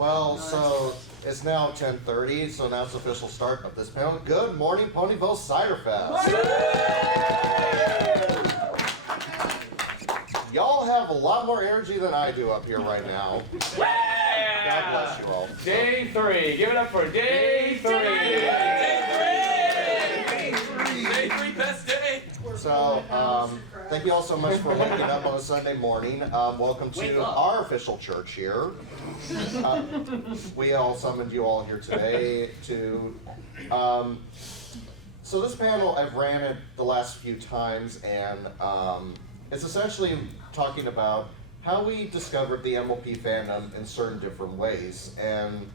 Well, so it's now 10:30, so now it's the official start of this panel. Good morning, Ponyville Ciderfest. Y'all have a lot more energy than I do up here right now. God bless you all. Day 3. Give it up for day 3. Day 3, best day. So, thank you all so much for waking up on a Sunday morning. Welcome to our official church here. We all summoned you all here today to... so this panel, I've ran it the last few times, and it's essentially talking about how we discovered the MLP fandom in certain different ways. And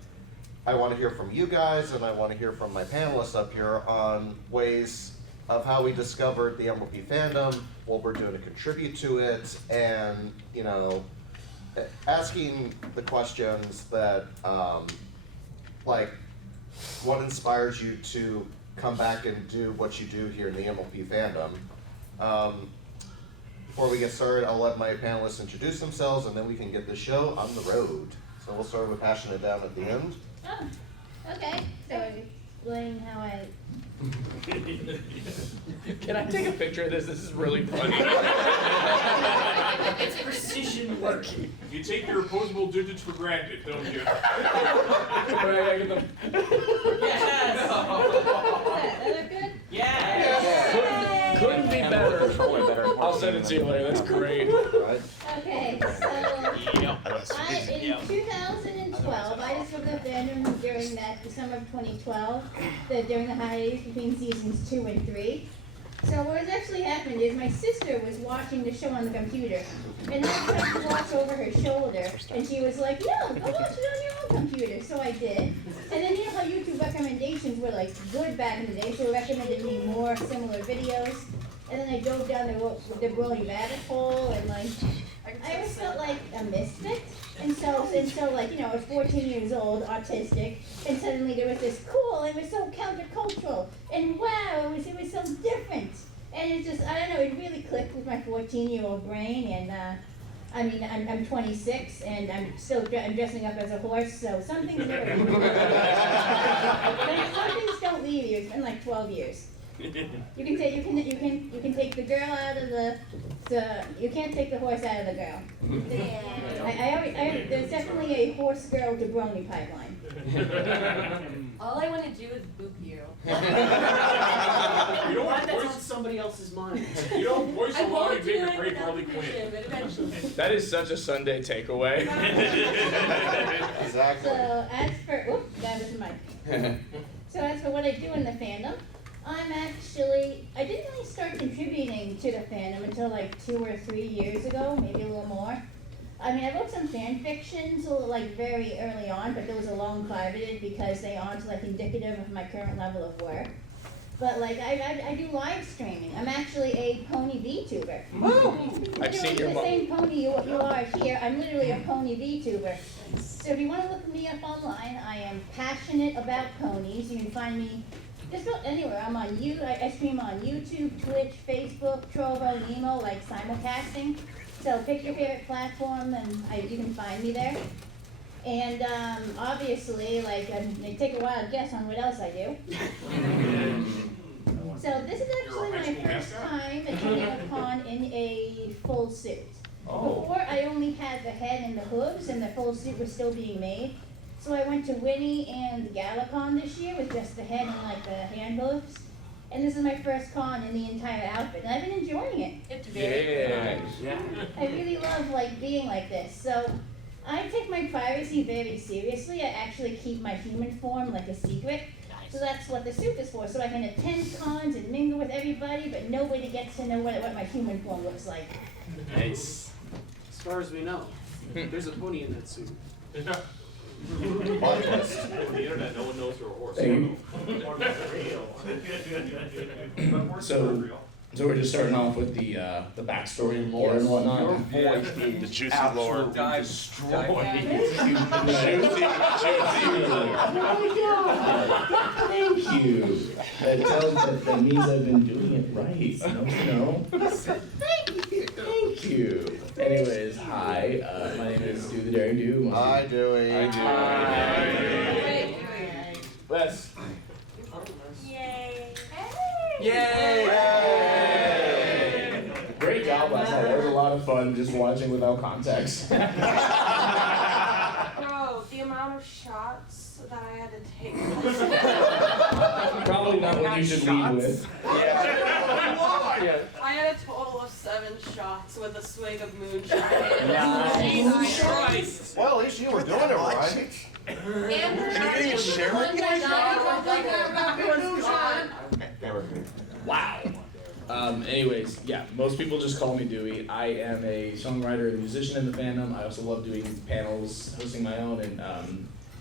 I want to hear from you guys, and I want to hear from my panelists up here on ways of how we discovered the MLP fandom, what we're doing to contribute to it, and, you know, asking the questions that, like, what inspires you to come back and do what you do here in the MLP fandom. Before we get started, I'll let my panelists introduce themselves, and then we can get the show on the road. So we'll start with Passionate Down at the end. Oh, okay. So explain how I... Can I take a picture of this? This is really funny. It's precision work. You take your opposable digits for granted, don't you? Yes. That look good? Yes. Couldn't be better. I'll send it to you later. That's great. Okay, so in 2012, I discovered the fandom during the summer of 2012, during the hiatus between seasons 2 and 3. So what has actually happened is my sister was watching the show on the computer, and I tried to watch over her shoulder, and she was like, "No, go watch it on your own computer." So I did. And then you know how YouTube recommendations were like good back in the day, so it recommended me more similar videos. And then I dove down the rolling rabbit hole, and like I always felt like a misfit. And so like, you know, I was 14 years old, autistic, and suddenly there was this cool, it was so countercultural, and wow, it was so different. And it just, I don't know, it really clicked with my 14-year-old brain, and I mean, I'm 26, and I'm dressing up as a horse, so some things never some things don't leave you. It's been like 12 years. You can take the girl out of you can't take the horse out of the girl. There's definitely a horse girl to brony pipeline. All I want to do is boop you. You don't Glad that's on voice, somebody else's mind. you don't voice I a lot won't and do make it a great without Harley permission, Quinn. but eventually. That is such a Sunday takeaway. Exactly. So as for, that was the mic. So as for what I do in the fandom, I didn't really start contributing to the fandom until like 2 or 3 years ago, maybe a little more. I mean, I wrote some fan fictions like very early on, but those are long privated because they aren't like indicative of my current level of work. But like I do live streaming. I'm actually a pony VTuber. I've seen your the same pony you are here. I'm literally a pony VTuber. So if you want to look me up online, I am passionate about ponies. You can find me just about anywhere. I'm on I stream on YouTube, Twitch, Facebook, Trovo, Nemo, like simulcasting. So pick your favorite platform, and you can find me there. And obviously, like, it take a wild guess on what else I do. So this is actually my first time attending a con in a full suit. Before, I only had the head and the hooves, and the full suit was still being made. So I went to Winnie and GalaCon this year with just the head and like the hand hooves. And this is my first con in the entire outfit, and I've been enjoying it. It's very Yeah. I really love like being like this. So I take my privacy very seriously. I actually keep my human form like a secret. So that's what the suit is for. So I can attend cons and mingle with everybody, but nobody gets to know what my human form looks like. Nice. As far as we know, there's a pony in that suit. On the internet, no one knows you're a horse. So we're just starting off with the backstory and lore and whatnot. The juicy lore. Destroyed. Thank you. That means I've been doing it right. No. Thank you. Anyways, hi. My name is Do the Daring Do. Hi, Dewey. Les. Yay. Yay! Great job last night. That was a lot of fun just watching without context. Bro, the amount of shots that I had to take. Probably not what you should lead with. Yeah. I had a total of 7 shots with a swig of moonshine. Jesus Christ. Well, at least you were doing it right. Wow. Anyways, yeah, most people just call me Dewey. I am a songwriter and musician in the fandom. I also love doing panels, hosting my own, and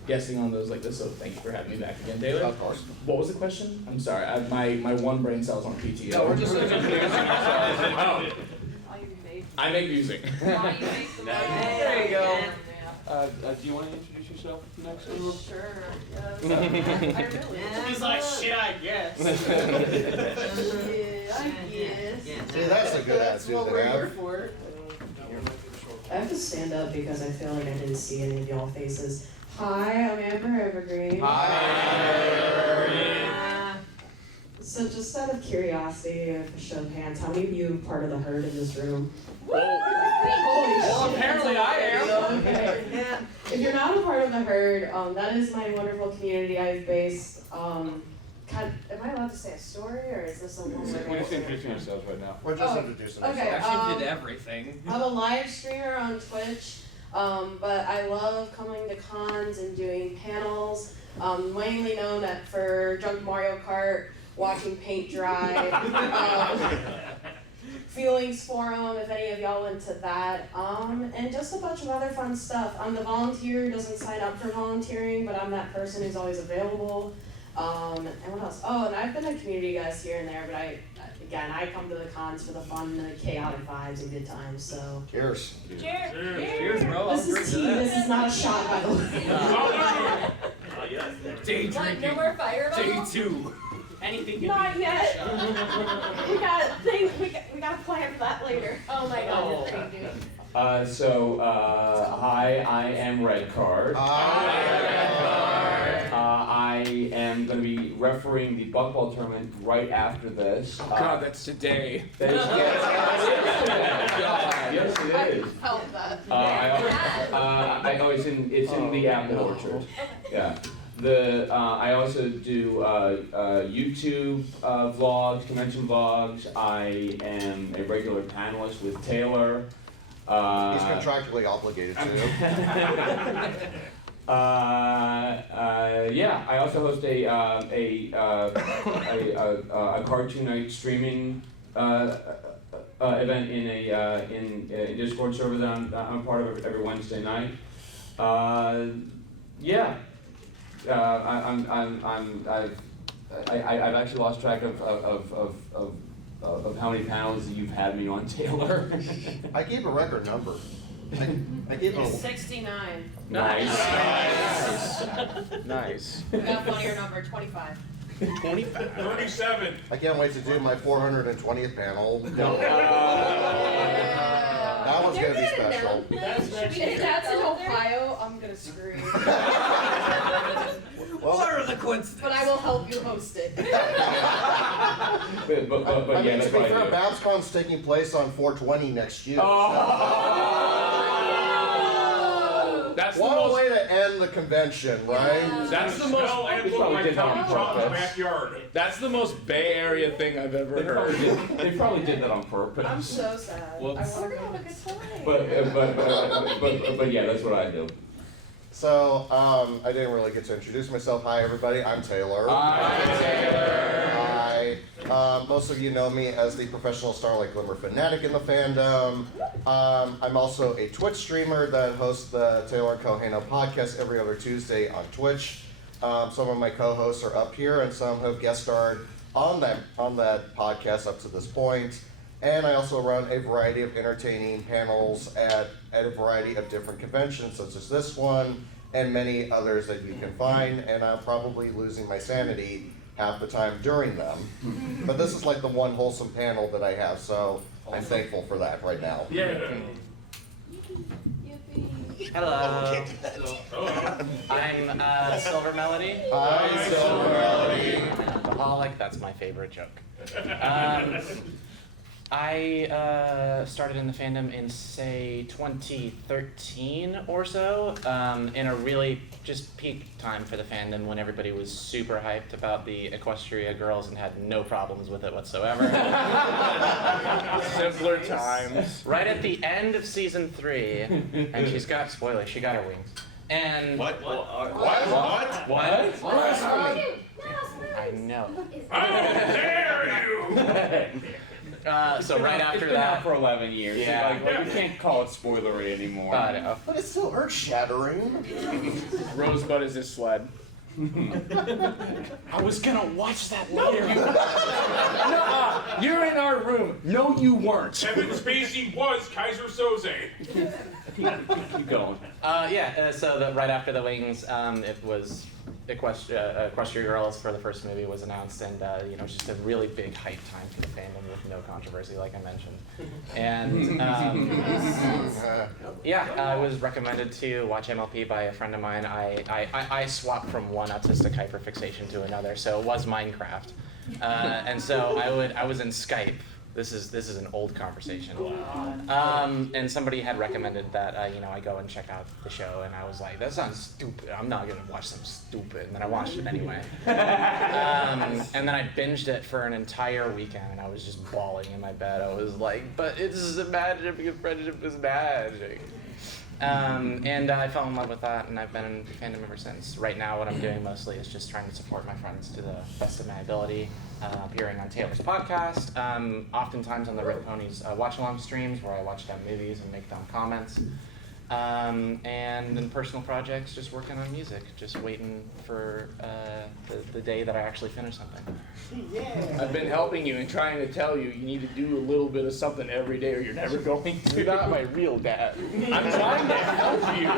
guesting on those like this. So thank you for having me back again, Taylor. Of course. What was the question? I'm sorry. My one brain cell's on PTO. No, we're just introducing ourselves. I make music. There you go. Do you want to introduce yourself next? Sure, yes. I really He's like, shit, I guess. Yeah, I guess. See, that's a good That's attitude what to we're here have. for. I have to stand up because I feel like I didn't see any of y'all faces. Hi, I'm Amber Evergreen. Hi. So just out of curiosity, a show of hands, how many of you are part of the herd in this room? Holy Well, shit, apparently that's I am. okay. If you're not a part of the herd, that is my wonderful community I've based. Am I allowed to say a story, or is this a We're just introducing ourselves right now. We're just Oh, introducing okay. ourselves. everything. I'm a live streamer on Twitch, but I love coming to cons and doing panels, mainly known for Drunk Mario Kart, watching paint dry, Feelings Forum, if any of y'all went to that, and just a bunch of other fun stuff. I'm the volunteer who doesn't sign up for volunteering, but I'm that person who's always available. And what else? Oh, and I've been a community guest here and there, but I come to the cons for the fun, the chaotic vibes and good times, so. Cheers. Cheers, bro. This is tea, this is not a shot, by the way. Day What, no drinking. more fire Day bubbles? 2. Anything can Not be yet. shot. We got a plan for that later. Oh my god, you're pretty dude. Hi, I am Red Card. I am going to be refereeing the Buckball tournament right after this. Oh god, that's today. That is, yes, it is. Help that. It's in the apple orchard. Yeah. I also do YouTube vlogs, convention vlogs. I am a regular panelist with Taylor. He's contractually obligated to. Yeah, I also host a cartoon night streaming event in a Discord server that I'm part of every Wednesday night. Yeah. I've actually lost track of how many panels you've had me on, Taylor. I gave a record number. I gave It's a 69. Nice. Nice. We got a funnier number, 25. 25. 37. I can't wait to do my 420th panel. Yeah. That was gonna be special. If that's in Ohio, I'm gonna scream. Well, What are the coincidences? But I will help you host it. But I yeah, mean, that's to be what fair, I do. BabsCon's taking place on 420 next year. That's the What a most. way to end the convention, right? That's the Smell most. and They look probably like did that Tommy on John's purpose. backyard. That's the most Bay Area thing I've ever heard. They probably did that on purpose. I'm so sad. Whoops. I want to have a good time. But yeah, that's what I do. So, I didn't really get to introduce myself. Hi, everybody. I'm Taylor. Hi, Taylor. Hi. Most of you know me as the professional Starlight Glimmer fanatic in the fandom. I'm also a Twitch streamer that hosts the Taylor and Kohano podcast every other Tuesday on Twitch. Some of my co-hosts are up here, and some have guest starred on that podcast up to this point. And I also run a variety of entertaining panels at a variety of different conventions, such as this one, and many others that you can find. And I'm probably losing my sanity half the time during them. But this is like the one wholesome panel that I have, so I'm thankful for that right now. Yeah. Hello. I'm Silver Melody. Hi, Silver Melody. I'm an alcoholic. That's my favorite joke. I started in the fandom in, say, 2013 or so, in a really just peak time for the fandom when everybody was super hyped about the Equestria girls and had no problems with it whatsoever. Simpler times. Right at the end of season 3, and she got her wings. And What? I know. How dare you! So right after It's been out that, for 11 years. Yeah. Like you can't call it spoilery anymore. But it's still earth-shattering. Rosebud is his sled. I was gonna watch that later. Nuh-uh. You're in our room. No, you weren't. Kevin Spacey was Kaiser Soze. Keep going. So right after the wings, it was Equestria Girls for the first movie was announced, and just a really big hype time for the fandom with no controversy, like I mentioned. And I was recommended to watch MLP by a friend of mine. I swapped from one autistic hyperfixation to another, so it was Minecraft, and so I was in Skype. This is an old conversation. And somebody had recommended that I go and check out the show, and I was like, that sounds stupid. I'm not gonna watch something stupid. And then I watched it anyway. And then I binged it for an entire weekend, and I was just bawling in my bed. I was like, but it's magic because friendship is magic. And I fell in love with that, and I've been in fandom ever since. Right now, what I'm doing mostly is just trying to support my friends to the best of my ability, appearing on Taylor's podcast, oftentimes on the Red Ponies watch-along streams where I watch dumb movies and make dumb comments, and in personal projects, just working on music, just waiting for the day that I actually finish something. Yeah. I've been helping you and trying to tell you need to do a little bit of something every day or you're never going to. You're not my real dad. I'm trying to help you.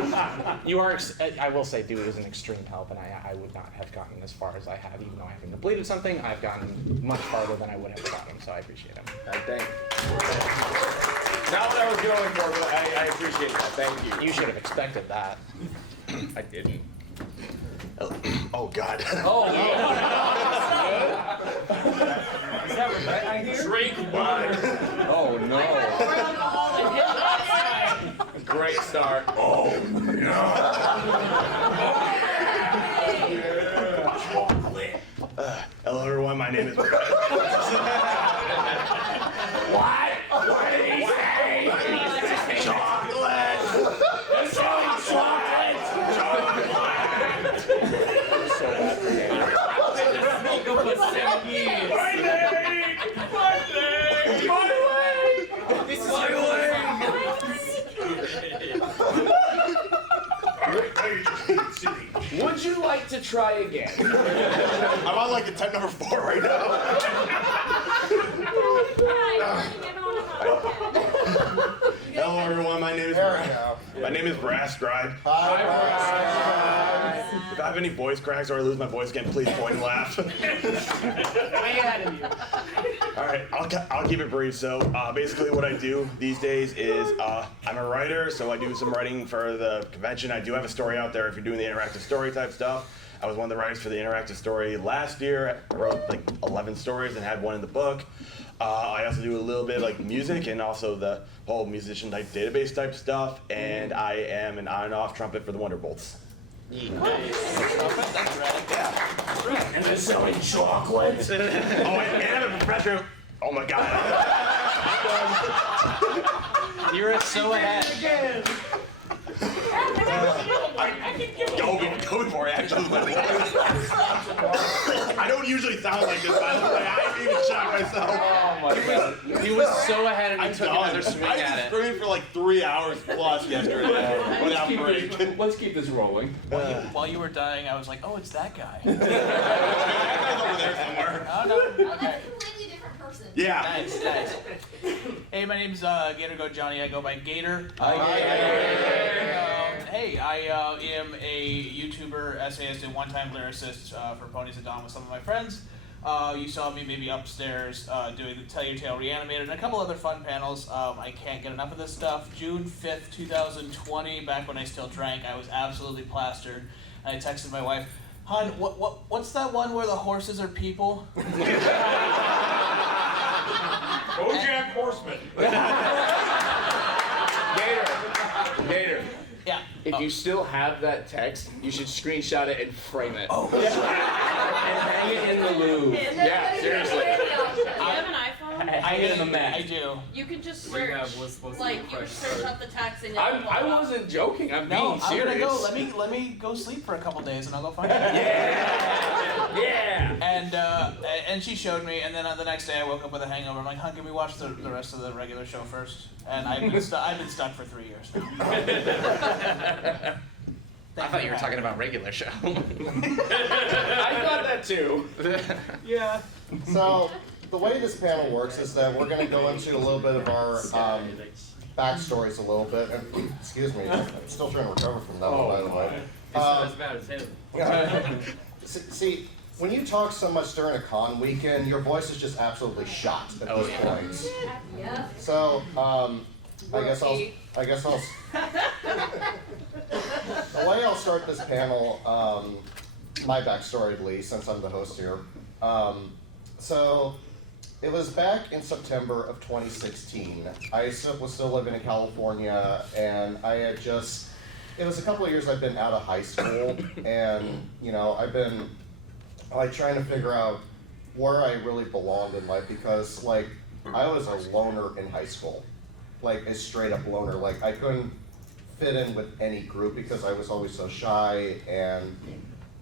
You are, I will say, Dewey is an extreme help, and I would not have gotten as far as I have, even though I haven't completed something. I've gotten much farther than I would have gotten, so I appreciate him. Thank you. Not what I was going for, but I appreciate that. Thank you. You should have expected that. I didn't. Oh God. Oh, no. Is that right? I hear? Drink water. Oh no. Great start. Oh no. Hello everyone, my name is Brett. What? What did he say? Chocolate! Chocolate! Would you like to try again? I'm on like attempt number 4 right now. Hello everyone, my name is My name is Brass Scribe. Hi, If I have any voice cracks or I lose my voice again, please point and laugh. Way out of you. Alright, I'll keep it brief. So basically what I do these days is I'm a writer, so I do some writing for the convention. I do have a story out there if you're doing the interactive story type stuff. I was one of the writers for the interactive story last year. I wrote like 11 stories and had one in the book. I also do a little bit of like music and also the whole musician type database type stuff. And I am an on and off trumpet for the Wonderbolts. And they're selling chocolate. Oh, and I'm a professor. Oh my God. You're so ahead. Go for it, actually. I don't usually sound like this, by the way. I even shocked myself. Oh my God. He was so ahead and he took another swing I at was it. screaming for like 3 hours plus yesterday without break. Let's keep this rolling. While you were dying, I was like, oh, it's that guy. Over there somewhere. Oh, no. Okay. That's a completely different person. Yeah. Nice. Hey, my name's Gator Go Johnny. I go by Gator. Hey, I am a YouTuber, essayist, and one-time lyricist for Ponies at Dawn with some of my friends. You saw me maybe upstairs doing the Tell Your Tale Reanimated and a couple other fun panels. I can't get enough of this stuff. June 5th, 2020, back when I still drank, I was absolutely plastered. And I texted my wife, "Hun, what's that one where the horses are people?" BoJack Horseman. Gator. Yeah. If you still have that text, you should screenshot it and frame it. Oh. And hang it in the Louvre. Yeah, seriously. Do you have an iPhone? Hang it in the Mac. I do. You can just Rehab search, was supposed to like, be you can fresh search start. up the text and I wasn't joking. I'm No, being I'm serious. gonna go. Let me go sleep for a couple days and I'll go find it. Yeah. And she showed me, and then the next day I woke up with a hangover. I'm like, "Huh, can we watch the rest of the regular show first?" And I've been stuck for 3 years now. I thought you were talking about regular show. I thought that too. Yeah. So the way this panel works is that we're going to go into a little bit of our backstories a little bit. And, excuse me, I'm still trying to recover from that one, by the way. It's not as bad as him. See, when you talk so much during a con weekend, your voice is just absolutely shot at this point. Yeah. So, I guess I'll. The way I'll start this panel, my backstory at least, since I'm the host here. So, it was back in September of 2016. I was still living in California, and I had just. It was a couple of years I've been out of high school, and I've been like trying to figure out where I really belonged in life because like I was a loner in high school, like a straight up loner. Like I couldn't fit in with any group because I was always so shy, and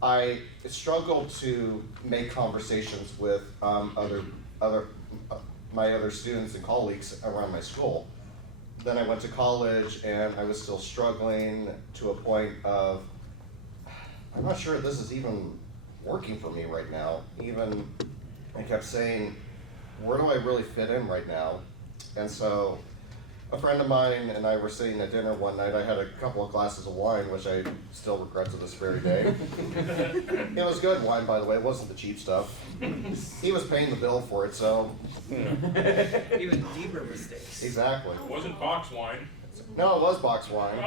I struggled to make conversations with my other students and colleagues around my school. Then I went to college and I was still struggling to a point of, I'm not sure if this is even working for me right now. Even I kept saying, where do I really fit in right now? And so a friend of mine and I were sitting at dinner one night. I had a couple of glasses of wine, which I still regret to this very day. It was good wine, by the way. It wasn't the cheap stuff. He was paying the bill for it, so. Even deeper mistakes. Exactly. It wasn't box wine. No, it was box wine. It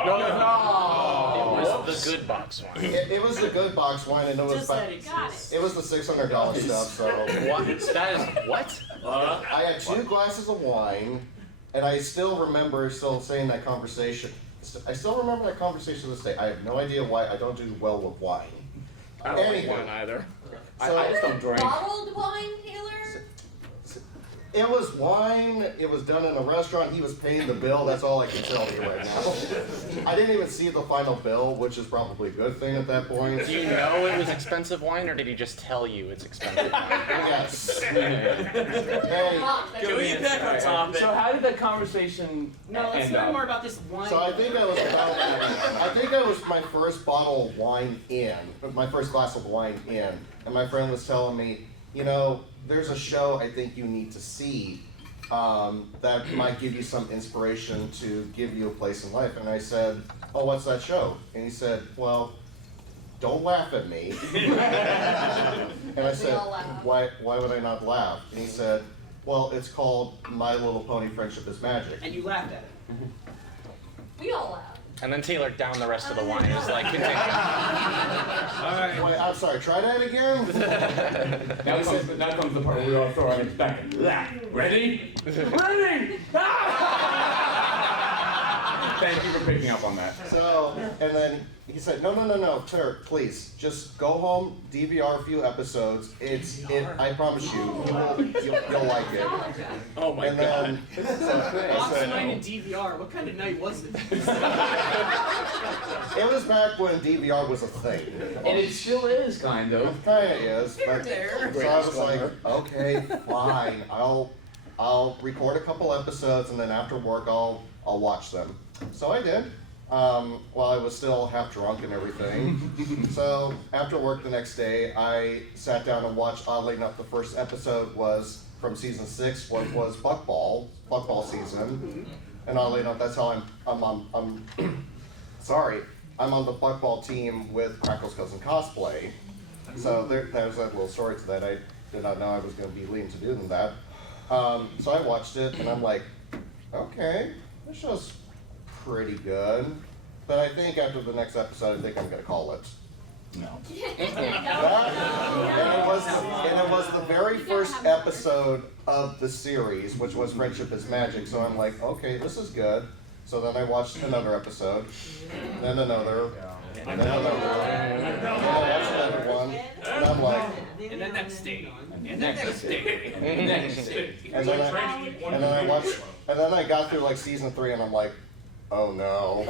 was the good box wine. It was the good box wine, and it was Got it. it was the $600 stuff. So What? That is what? I had 2 glasses of wine, and I still remember saying that conversation. I still remember that conversation to this day. I have no idea why I don't do well with wine. I don't like Anywho. wine either. So- I just don't drink. Bottled wine, Taylor? It was wine. It was done in a restaurant. He was paying the bill. That's all I can tell you right now. I didn't even see the final bill, which is probably a good thing at that point. Do you know it was expensive wine, or did he just tell you it's expensive wine? Yes. Hey, Can we get back on topic? So how did that conversation No, let's end learn up? more about this wine. so I think I was my first bottle of wine in, my first glass of wine in, and my friend was telling me, there's a show I think you need to see that might give you some inspiration to give you a place in life. And I said, oh, what's that show? And he said, well, don't laugh at me. And I said, all laugh. why would I not laugh? And he said, well, it's called My Little Pony Friendship is Magic. And you laughed at it. We all laugh. And then Taylor downed the rest of the wine. He was like, continue. Alright. Wait, I'm sorry, try that again? Now comes the part where we all throw our heads back. Ready? Ready! Thank you for picking up on that. So, and then he said, no, Turk, please, just go home, DVR a few episodes. I promise you, you'll like it. Oh my And god. then, Box wine and DVR. What kind of night was it? it was back when DVR was a thing. And it still is, kind of. Kinda is, but, there. so I was like, okay, fine, I'll record a couple episodes and then after work I'll watch them. So I did, while I was still half drunk and everything. So after work the next day, I sat down and watched, oddly enough, the first episode was from season 6, what was Buckball season. And oddly enough, that's how I'm on the Buckball team with Crackle's Cousin Cosplay. So there's that little story to that. did not know I was going to be leading to doing that. So I watched it, and I'm like, okay, this show's pretty good. But I think after the next episode, I think I'm going to call it. No. And it was the very first episode of the series, which was Friendship is Magic. So I'm like, okay, this is good. So then I watched another episode, then another, and then another one, and then I watched another one, and I'm like, And the next day. And the next day. And the next day. and then I got through like season 3, and I'm like, oh no.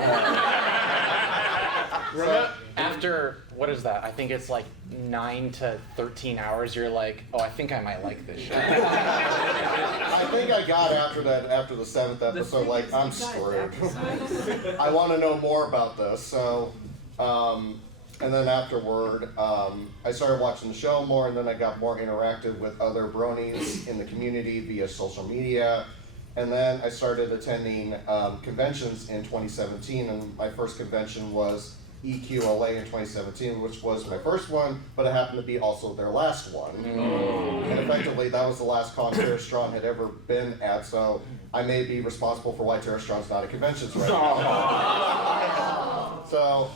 So, After, what is that? I think it's like 9 to 13 hours, you're like, oh, I think I might like this show. I think I got after that, after the 7th episode, like, I'm screwed. I want to know more about this. So, and then afterward, I started watching the show more, and then I got more interactive with other bronies in the community via social media. And then I started attending conventions in 2017, and my first convention was EQLA in 2017, which was my first one, but it happened to be also their last one. And effectively, that was the last con Tara Strong had ever been at, so I may be responsible for why Tara Strong's not at conventions right now. So,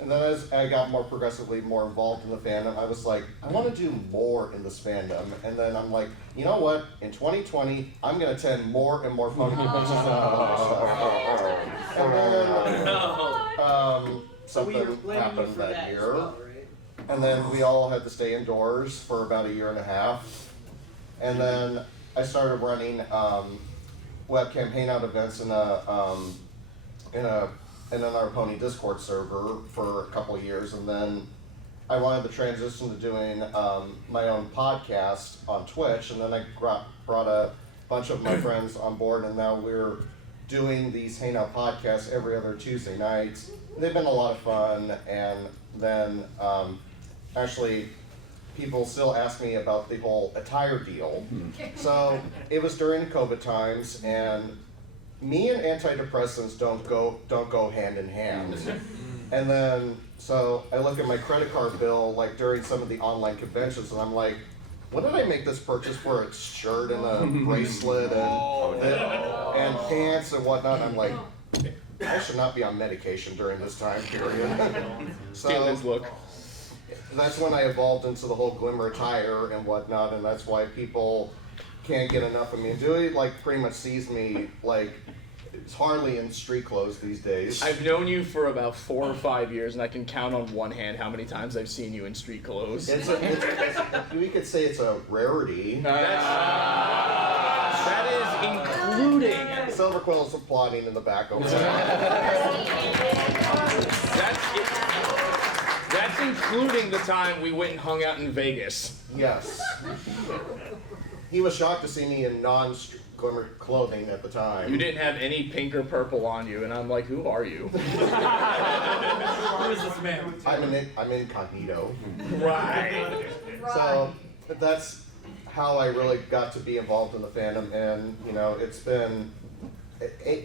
and then as I got more progressively more involved in the fandom, I was like, I want to do more in this fandom. And then I'm like, you know what? In 2020, I'm going to attend more and more pony conventions than and then something happened that year. And then we all had to stay indoors for about a year and a half. And then I started running webcam hangout events in our Pony Discord server for a couple of years, and then I wanted to transition to doing my own podcast on Twitch, and then I brought a bunch of my friends on board, and now we're doing these Hangout podcasts every other Tuesday nights. They've been a lot of fun, and then actually people still ask me about the whole attire deal. So it was during COVID times, and me and antidepressants don't go hand in hand. And then, so I look at my credit card bill, like during some of the online conventions, and I'm like, what did I make this purchase for? A shirt and a bracelet and pants and whatnot. I'm like, I should not be on medication during this time period. So look. That's when I evolved into the whole glimmer attire and whatnot, and that's why people can't get enough of me. And Julie like pretty much sees me like it's hardly in street clothes these days. I've known you for about 4 or 5 years, and I can count on one hand how many times I've seen you in street clothes. We could say it's a rarity. That is including. Silver Quill's applauding in the back over there. That's including the time we went and hung out in Vegas. Yes. He was shocked to see me in non-glimmer clothing at the time. You didn't have any pink or purple on you, and I'm like, who are you? Who is this man? I'm incognito. Right. So that's how I really got to be involved in the fandom, and you know, it's been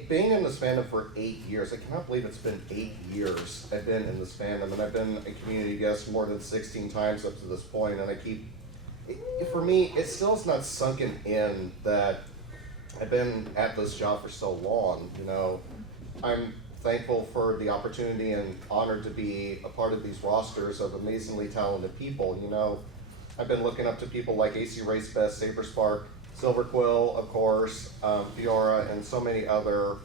being in this fandom for 8 years. I cannot believe it's been 8 years I've been in this fandom, and I've been a community guest more than 16 times up to this point, and I keep. For me, it still is not sunken in that I've been at this job for so long. You know, I'm thankful for the opportunity and honored to be a part of these rosters of amazingly talented people. You know, I've been looking up to people like AC Race Best, Saber Spark, Silver Quill, of course, Fiora, and so many other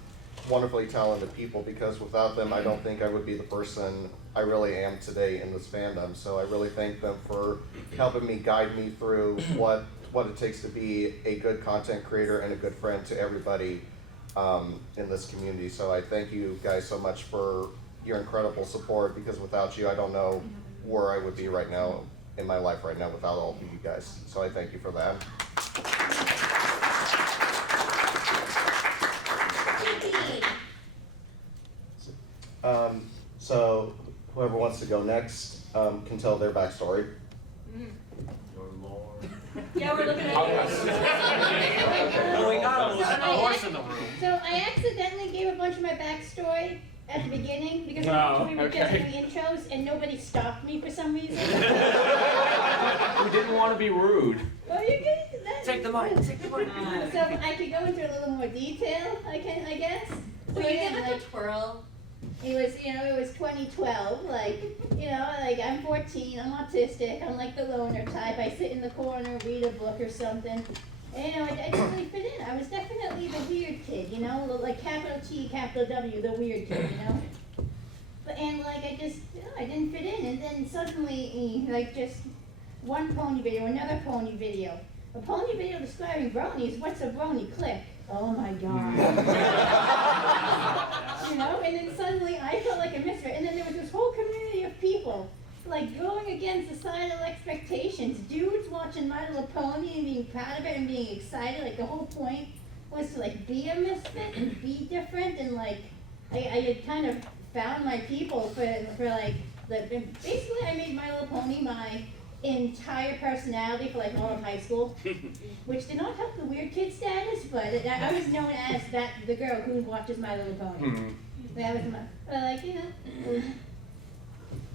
wonderfully talented people, because without them, I don't think I would be the person I really am today in this fandom. So I really thank them for helping me guide me through what it takes to be a good content creator and a good friend to everybody in this community. So I thank you guys so much for your incredible support, because without you, I don't know where I would be right now in my life right now without all of you guys. So I thank you for that. So whoever wants to go next can tell their backstory. Yeah, we're looking at you. Oh, we got a horse in the room. So I accidentally gave a bunch of my backstory at the beginning because we were just doing intros and nobody stopped me for some reason. We didn't want to be rude. Well, you can. Take the money, take the money. So I could go into a little more detail, I guess. Will So you yeah, give it a twirl? it was 2012, I'm 14, I'm autistic, I'm like the loner type, I sit in the corner, read a book or something. And, I didn't really fit in. I was definitely the weird kid, like capital T, capital W, the weird kid, And I didn't fit in, and then suddenly, just one pony video, another pony video. A pony video describing bronies, what's a brony? Click. Oh my god. And then suddenly I felt like a misfit, and then there was this whole community of people, going against societal expectations. Dudes watching My Little Pony and being proud of it and being excited, the whole point was to be a misfit and be different, and I had kind of found my people basically I made My Little Pony my entire personality for all of high school, which did not help the weird kid status, but I was known as the girl who watches My Little Pony. That was my,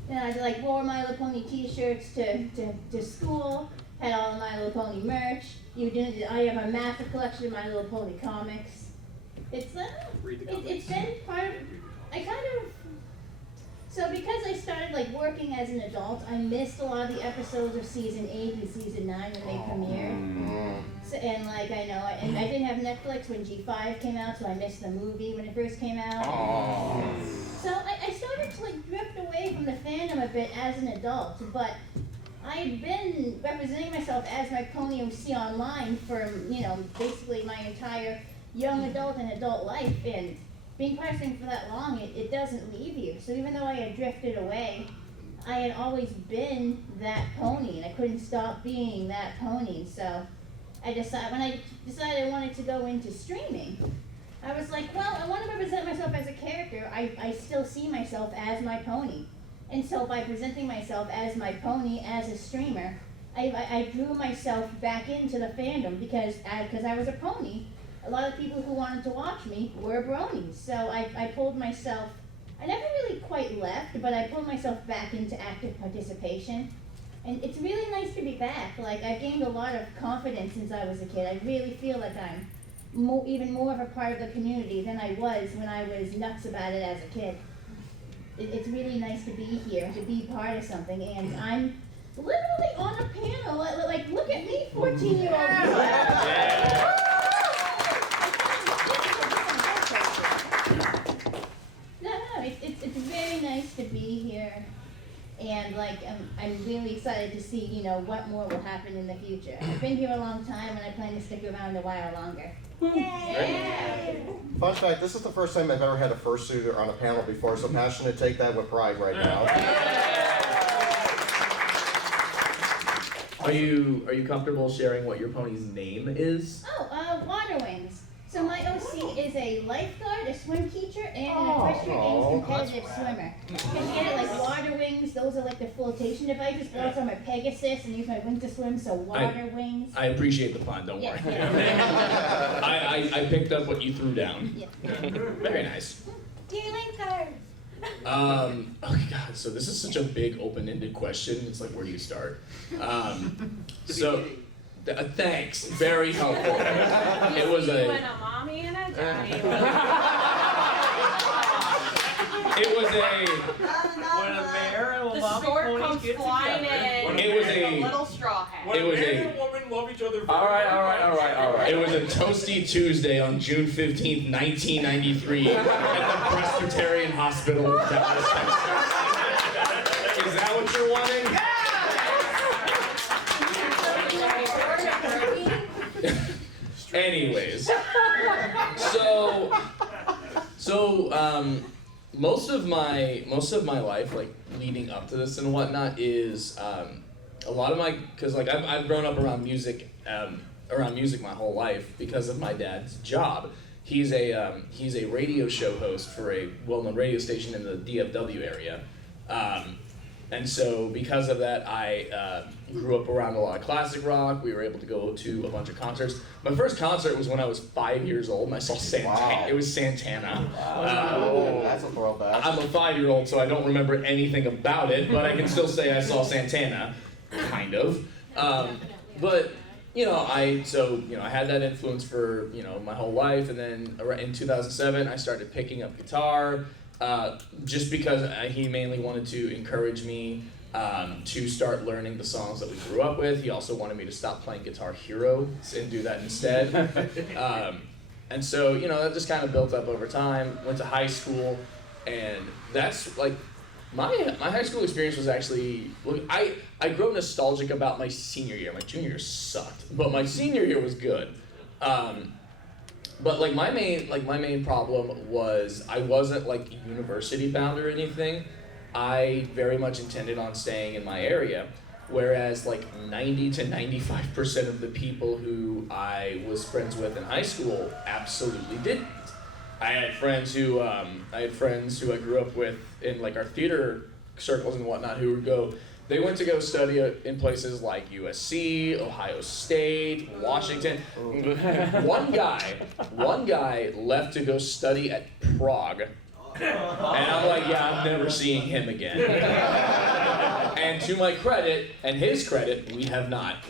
and I wore My Little Pony t-shirts to school, had all of My Little Pony merch. I have a massive collection of My Little Pony comics. It's been part of, so because I started working as an adult, I missed a lot of the episodes of season 8 and season 9 when they premiered. So, and I didn't have Netflix when G5 came out, so I missed the movie when it first came out. So I started to drift away from the fandom a bit as an adult, but I've been representing myself as my pony OC online for basically my entire young adult and adult life, and being person for that long, it doesn't leave you. So even though I had drifted away, I had always been that pony, and I couldn't stop being that pony. So when I decided I wanted to go into streaming, I was like, well, I want to represent myself as a character. I still see myself as my pony. And so by presenting myself as my pony as a streamer, I drew myself back into the fandom because I was a pony. A lot of people who wanted to watch me were bronies. So I pulled myself, I never really quite left, but I pulled myself back into active participation. And it's really nice to be back. I've gained a lot of confidence since I was a kid. I really feel like I'm even more of a part of the community than I was when I was nuts about it as a kid. It's really nice to be here, to be part of something, and I'm literally on a panel. Look at me, 14-year-old. It's very nice to be here, and I'm really excited to see what more will happen in the future. I've been here a long time, and I plan to stick around a while longer. Yay! Fun fact, this is the first time I've ever had a fursuiter on a panel before, so Passion to take that with pride right now. Are you comfortable sharing what your pony's name is? Water Wings. So my OC is a lifeguard, a swim teacher, and an equestrian games competitive swimmer. You can get it Water Wings. Those are the flotation devices. But also I'm a Pegasus and use my wings to swim, so Water Wings. I appreciate the pun, don't worry. Yeah. I picked up what you threw down. Yeah. Very nice. Dealing cards. Oh God, so this is such a big open-ended question. It's where do you start? Thanks, very helpful. It was When a mommy and a daddy. It was a. When a mayor and a The mommy stork ponies comes get flying together. in. It was with a- little straw hat. When It was a man a- and a woman love each other. All right. It was a toasty Tuesday on June 15th, 1993 at the Presbyterian Hospital in Dallas, Texas. Is that what you're wanting? Anyways, most of my life, leading up to this and whatnot, is a lot of because I've grown up around music my whole life because of my dad's job. He's a radio show host for a well-known radio station in the DFW area. And so because of that, I grew up around a lot of classic rock. We were able to go to a bunch of concerts. My first concert was when I was 5 years old, and I saw Santana. Wow. It was Santana. That's a throwback. I'm a 5-year-old, so I don't remember anything about it, but I can still say I saw Santana. kind of. But I had that influence for my whole life, and then in 2007 I started picking up guitar, just because he mainly wanted to encourage me to start learning the songs that we grew up with. He also wanted me to stop playing Guitar Hero and do that instead. And so that just kind of built up over time. Went to high school, and that's like my high school experience was actually, I grew nostalgic about my senior year. My junior year sucked, but my senior year was good. But my main problem was I wasn't university bound or anything. I very much intended on staying in my area, whereas 90 to 95% of the people who I was friends with in high school absolutely didn't. I had friends who I grew up with in our theater circles and whatnot who would they went to go study in places like USC, Ohio State, Washington. One guy left to go study at Prague. And I'm like, yeah, I'm never seeing him again. And to my credit, and his credit, we have not.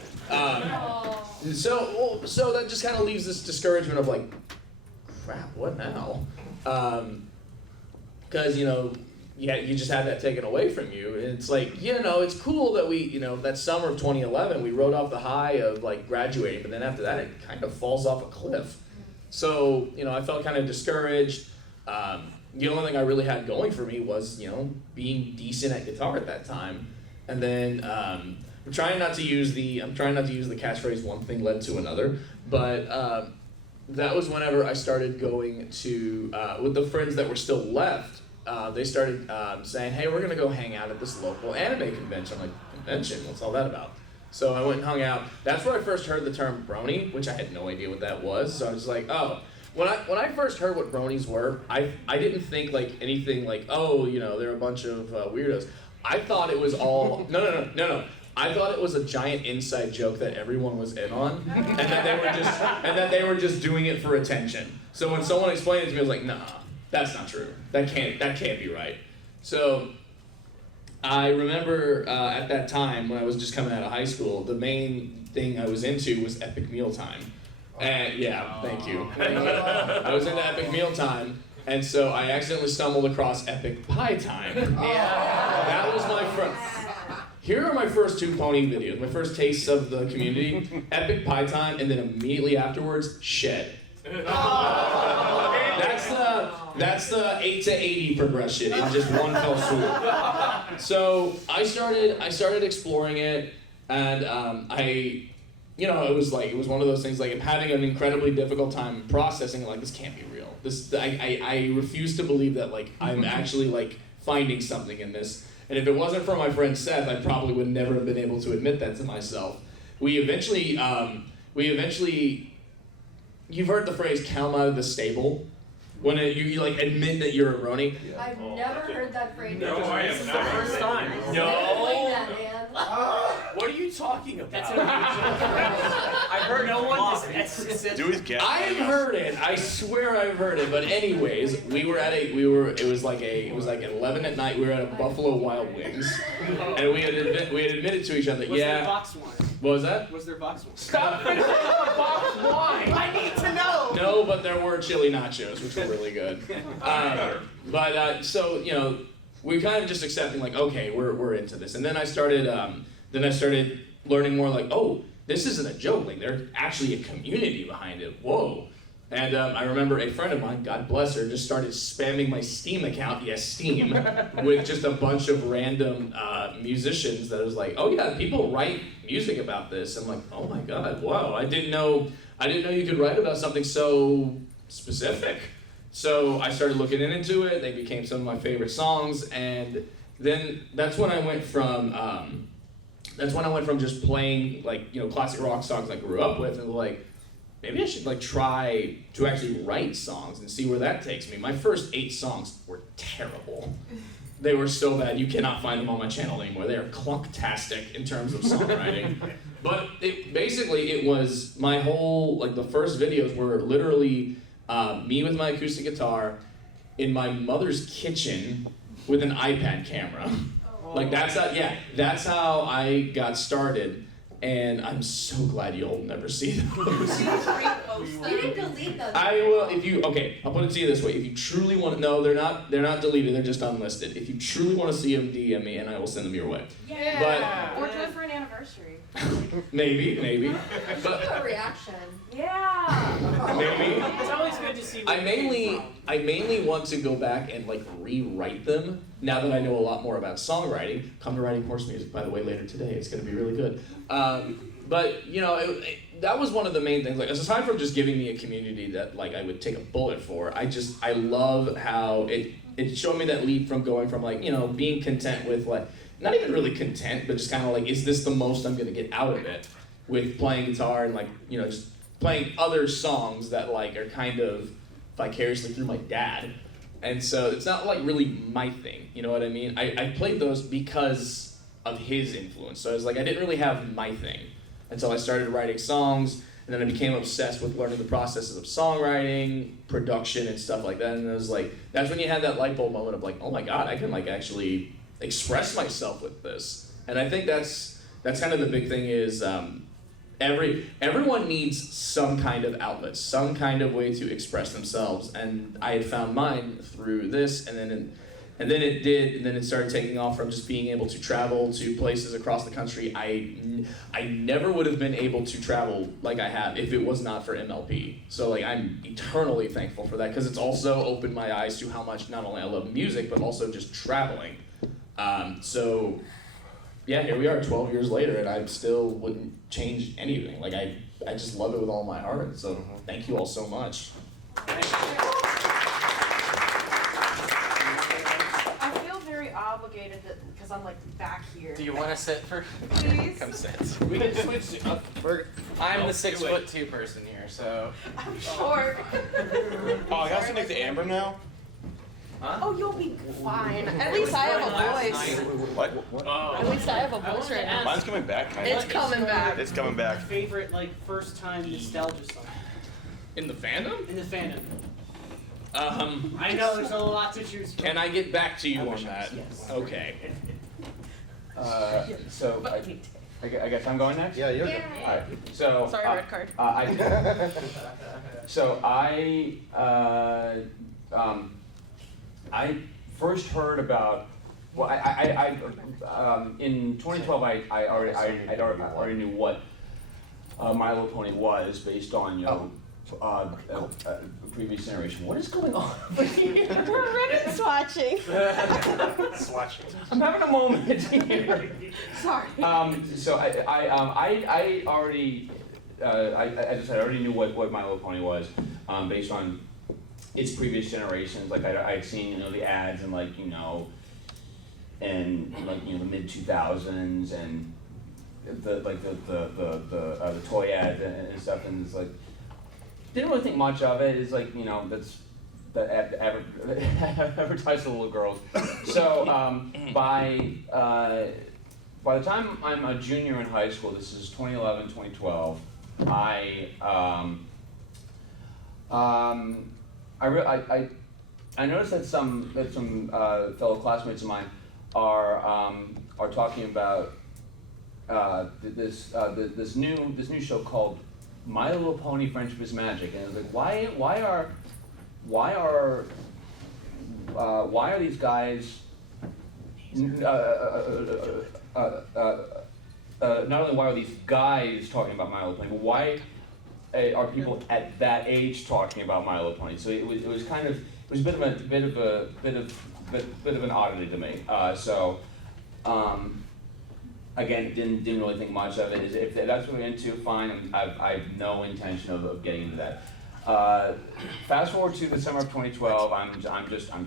So that just kind of leaves this discouragement of crap, what now? Because, you just had that taken away from you. And it's it's cool that we, that summer of 2011, we rode off the high of graduating, but then after that, it kind of falls off a cliff. So, I felt kind of discouraged. The only thing I really had going for me was, being decent at guitar at that time. And then I'm trying not to use the catchphrase "one thing led to another," but that was whenever I started going to with the friends that were still left. They started saying, "Hey, we're gonna go hang out at this local anime convention." I'm like, "Convention? What's all that about?" So I went and hung out. That's where I first heard the term brony, which I had no idea what that was. So I was like, "Oh." When I first heard what bronies were, I didn't think anything they're a bunch of weirdos. I thought it was all no. I thought it was a giant inside joke that everyone was in on, and that they were just doing it for attention. So when someone explained it to me, I was like, nah, that's not true. That can't be right. So I remember at that time when I was just coming out of high school, the main thing I was into was Epic Mealtime. Yeah, thank you. I was into Epic Mealtime, and so I accidentally stumbled across Epic Pie Time. That was my first. Here are my first two pony videos, my first tastes of the community. Epic Pie Time, and then immediately afterwards, Shed. That's the 8 to 80 progression in just one fell swoop. So I started exploring it, and it was one of those things I'm having an incredibly difficult time processing this can't be real. I refuse to believe that I'm actually finding something in this. And if it wasn't for my friend Seth, I probably would never have been able to admit that to myself. We eventually you've heard the phrase "come out of the stable," when you admit that you're a brony. I've never heard that phrase. No, I have not. First time. Explain that, man. What are you talking about? That's I've heard no one. Dewey's guess. I've heard it. I swear I've heard it. But anyways, it was like at 11 at night. We were at a Buffalo Wild Wings, and we had admitted to each other. Was Yeah. there box wine? What was that? Was there box wine? Stop finishing the box wine. I need to know. No, but there were chili nachos, which were really good. So we kind of just accepting okay, we're into this. And then I started learning more oh, this isn't a joke. There's actually a community behind it. Whoa. And I remember a friend of mine, God bless her, just started spamming my Steam account, yes, Steam, with just a bunch of random musicians that was oh yeah, people write music about this. I'm like, oh my God, wow, I didn't know you could write about something so specific. So I started looking into it. They became some of my favorite songs, and then that's when I went from just playing classic rock songs I grew up with, and maybe I should try to actually write songs and see where that takes me. My first 8 songs were terrible. They were so bad you cannot find them on my channel anymore. They are clunktastic in terms of songwriting. But it was my whole the first videos were literally me with my acoustic guitar in my mother's kitchen with an iPad camera. Like that's how I got started, and I'm so glad you'll never see those. You didn't delete those. I will I'll put it to you this way. If you truly want to, no, they're not deleted, they're just unlisted. If you truly want to see them, DM me and I will send them your way. Yeah. Or do it for an anniversary. Maybe. But A reaction. Yeah. maybe. It's always good to see. I mainly want to go back and like rewrite them now that I know a lot more about songwriting. Come to writing horse music, by the way, later today. It's going to be really good. But you know, that was one of the main things. Like, aside from just giving me a community that like I would take a bullet for, I love how it showed me that leap from going from like, you know, being content with like, not even really content, but just kind of like, is this the most I'm going to get out of it with playing guitar and like, you know, just playing other songs that like are kind of vicariously through my dad. And so it's not like really my thing, you know what I mean? I played those because of his influence. So I was like, I didn't really have my thing until I started writing songs, and then I became obsessed with learning the processes of songwriting, production, and stuff like that. And it was like, that's when you had that light bulb moment of like, oh my God, I can like actually express myself with this. And I think that's kind of the big thing is everyone needs some kind of outlet, some kind of way to express themselves. And I had found mine through this, and then it started taking off from just being able to travel to places across the country. I never would have been able to travel like I have if it was not for MLP. So like I'm eternally thankful for that, because it's also opened my eyes to how much not only I love music, but also just traveling. So yeah, here we are 12 years later, and I still wouldn't change anything. Like I just love it with all my heart. So thank you all so much. Obligated because I'm like back here. Do you want to sit for? Please. Come sit. We can switch to I'm the 6'2" person here, so. I'm short. Oh, I got to next to Amber now? Huh? Oh, you'll be fine. At least I have a voice. What? At least I have a voice right now. Mine's coming back, kind It's of. coming back. It's coming back. Favorite like first time nostalgia song In the fandom? in the fandom. I know there's a lot to choose from. Can I get back to you on that? Yes. Okay. So I guess I'm going next? Yeah, you're good. All right. So Sorry, red card. I first heard about. Well, in 2012 I already knew what My Little Pony was based on previous generation. What is going on over here? We're Reddit swatching. Swatching. I'm having a moment here. Sorry. So I already, as I said, I already knew what My Little Pony was, based on its previous generations. Like I'd seen, the ads and the mid 2000s and the toy ads and stuff, and it's like didn't really think much of it. It's like that's that advertised to little girls. So by the time I'm a junior in high school, this is 2011, 2012. I noticed that some fellow classmates of mine are talking about this new show called My Little Pony: Friendship is Magic, and it's like why are these guys not only why are these guys talking about My Little Pony, but why are people at that age talking about My Little Pony? So it was a bit of an oddity to me. Again, didn't really think much of it. If that's what we're into, fine. I have no intention of getting into that. Fast forward to the summer of 2012. I'm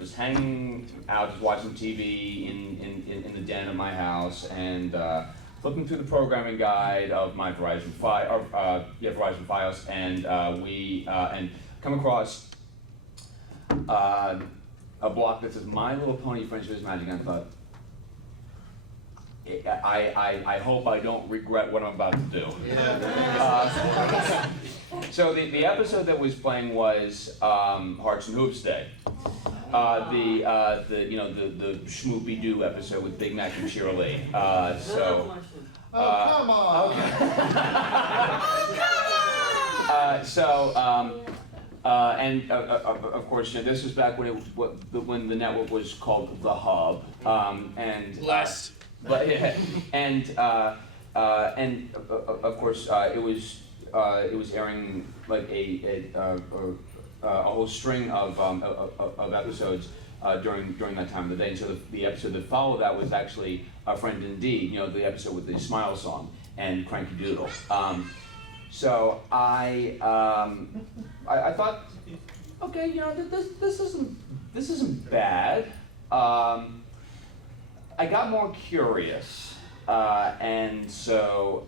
just hanging out, just watching TV in the den of my house, and flipping through the programming guide of my Verizon Fios, and we come across a block that says My Little Pony: Friendship is Magic, and I thought, I hope I don't regret what I'm about to do. So the episode that was playing was Hearts and Hoops Day. the Schmoopy Doo episode with Big Mac and Shirley. So. Come on. And of course, this was back when when the network was called The Hub. Blessed. But yeah, and of course, it was airing like a whole string of episodes during that time of the day. And so the episode that followed that was actually A Friend Indeed. The episode with the Smile song and Cranky Doodle. So I thought, okay, this isn't bad. I got more curious, and so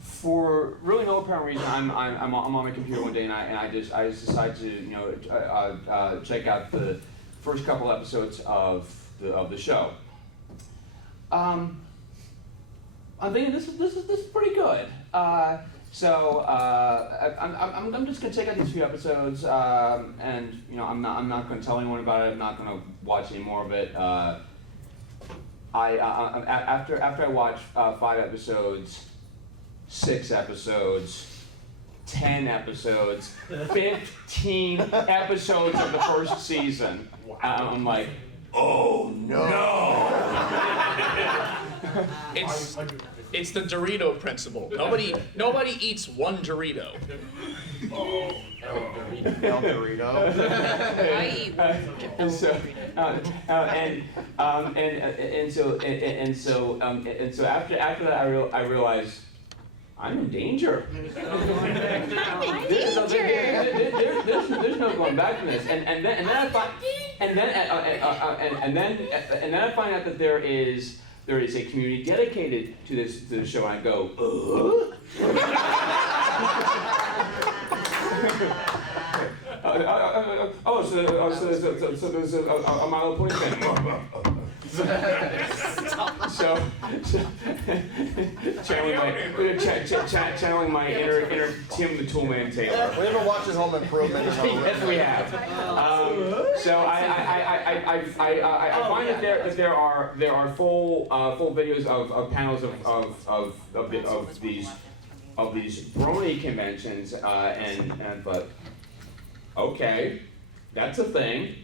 for really no apparent reason, I'm on my computer one day and I just decided to check out the first couple episodes of the show. I'm thinking this is pretty good. So I'm just gonna check out these few episodes, and I'm not gonna tell anyone about it. I'm not gonna watch any more of it. After I watch 5 episodes, 6 episodes, 10 episodes, 15 episodes of the first season, I'm like, oh no! It's the Dorito principle. Nobody eats one Dorito. El Dorito. I eat And so after that, I realized I'm in danger. There's no going back from this. And then I find out that there is a community dedicated to the show, and I go, so there's a My Little Pony fan. So channeling my inner Tim the Toolman Taylor. We ever watched Home Improvement? Yes, we have. So I find that there are full videos of panels of these brony conventions, and but okay, that's a thing.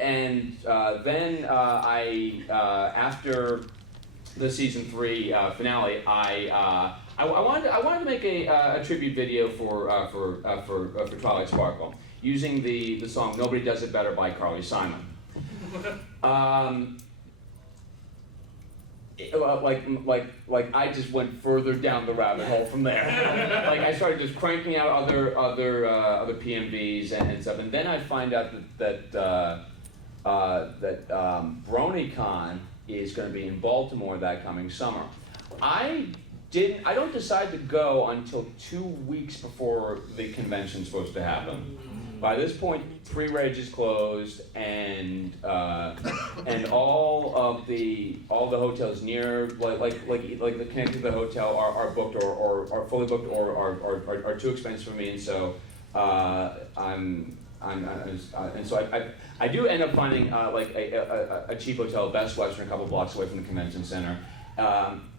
And then after the season 3 finale, I wanted to make a tribute video for Twilight Sparkle using the song "Nobody Does It Better" by Carly Simon. Like I just went further down the rabbit hole from there. Like I started just cranking out other PMVs and stuff, and then I find out that BronyCon is going to be in Baltimore that coming summer. I don't decide to go until 2 weeks before the convention's supposed to happen. By this point, pre-reg is closed, and all the hotels near, like the connected to the hotel are booked or are fully booked or are too expensive for me, and so I do end up finding like a cheap hotel, Best Western, a couple blocks away from the convention center,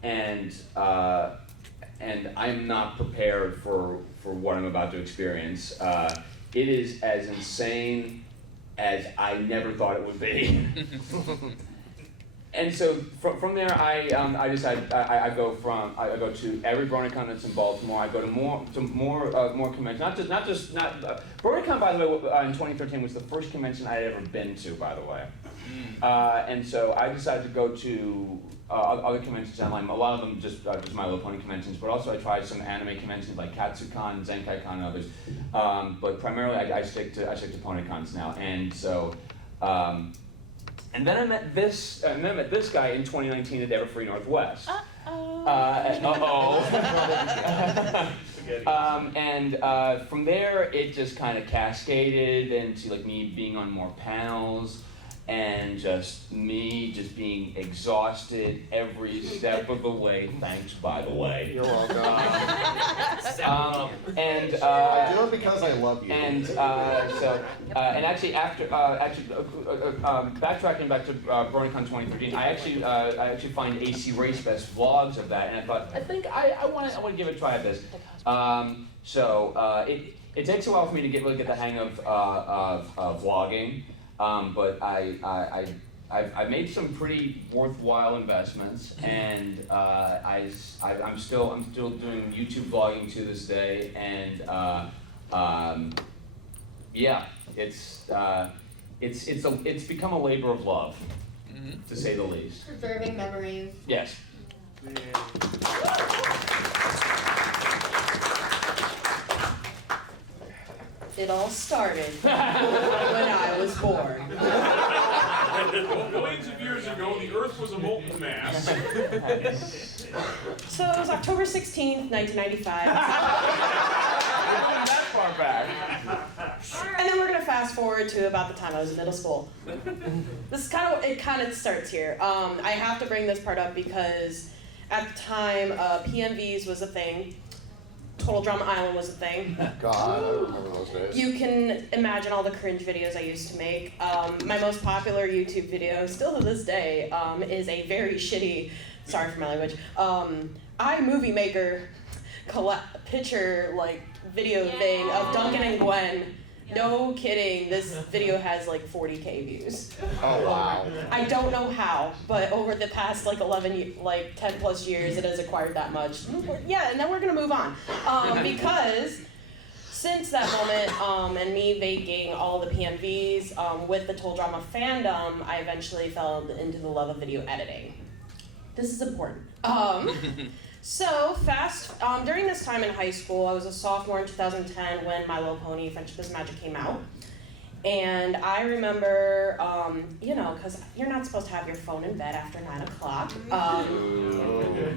and I'm not prepared for what I'm about to experience. It is as insane as I never thought it would be. And so from there, I decide I go to every BronyCon that's in Baltimore. I go to more conventions. BronyCon, by the way, in 2013 was the first convention I had ever been to, by the way. And so I decided to go to other conventions online. A lot of them just My Little Pony conventions, but also I tried some anime conventions like KatsuCon, Zenkai-Con, and others. But primarily, I stick to PonyCons now. And so. And then I met this guy in 2019 at Everfree Northwest. And from there, it just kind of cascaded into like me being on more panels, and just me just being exhausted every step of the way. Thanks, by the way. You're welcome. And I do it because I love you. and and actually after backtracking back to BronyCon 2013, I actually find AC Race Best vlogs of that, and I thought I think I want to give it a try at this. It takes a while for me to really get the hang of vlogging, but I've made some pretty worthwhile investments, and I'm still doing YouTube vlogging to this day, and yeah, it's become a labor of love, to say the least. Preserving memories. Yes. It all started when I was born. Millions of years ago, the Earth was a molten mass. So it was October 16th, 1995. That far back. And then we're gonna fast forward to about the time I was in middle school. This is kind of starts here. I have to bring this part up because at the time, PMVs was a thing. Total Drama Island was a thing. God, I remember those days. You can imagine all the cringe videos I used to make. My most popular YouTube video, still to this day, is a very shitty, sorry for my language, iMovie Maker picture video thing of Duncan and Gwen. No kidding, this video has 40K views. Oh wow. I don't know how, but over the past 10 plus years, it has acquired that much. Yeah, and then we're gonna move on. Because since that moment, and me making all the PMVs with the Total Drama fandom, I eventually fell into the love of video editing. This is important. So during this time in high school, I was a sophomore in 2010 when My Little Pony: Friendship is Magic came out. And I remember, because you're not supposed to have your phone in bed after 9 o'clock,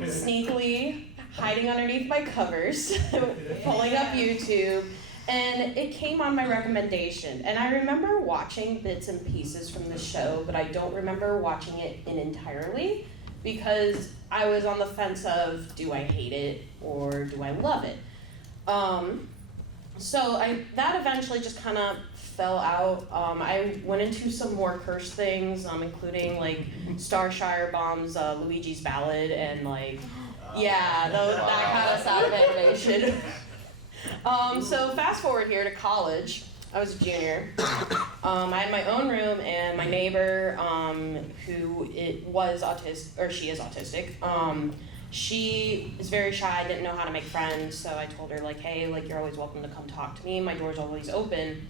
sneakily hiding underneath my covers, pulling up YouTube, and it came on my recommendation. And I remember watching bits and pieces from the show, but I don't remember watching it entirely, because I was on the fence of, do I hate it or do I love it? That eventually just kind of fell out. I went into some more curse things, including Starshire Bomb's Luigi's Ballad and that kind of style of animation. So fast forward here to college. I was a junior. I had my own room, and my neighbor, who she is autistic. She is very shy, didn't know how to make friends, so I told her hey, you're always welcome to come talk to me. My door's always open.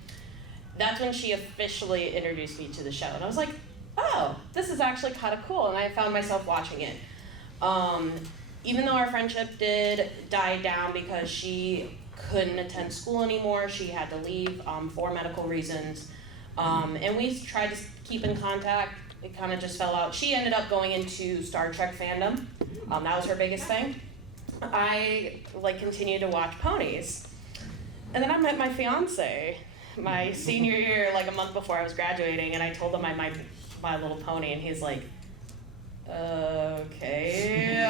That's when she officially introduced me to the show, and I was like, oh, this is actually kind of cool, and I found myself watching it. Even though our friendship did die down because she couldn't attend school anymore. She had to leave for medical reasons. And we tried to keep in contact. It kind of just fell out. She ended up going into Star Trek fandom. That was her biggest thing. I continued to watch ponies. And then I met my fiance my senior year, a month before I was graduating, and I told him I My Little Pony, and he's like, okay.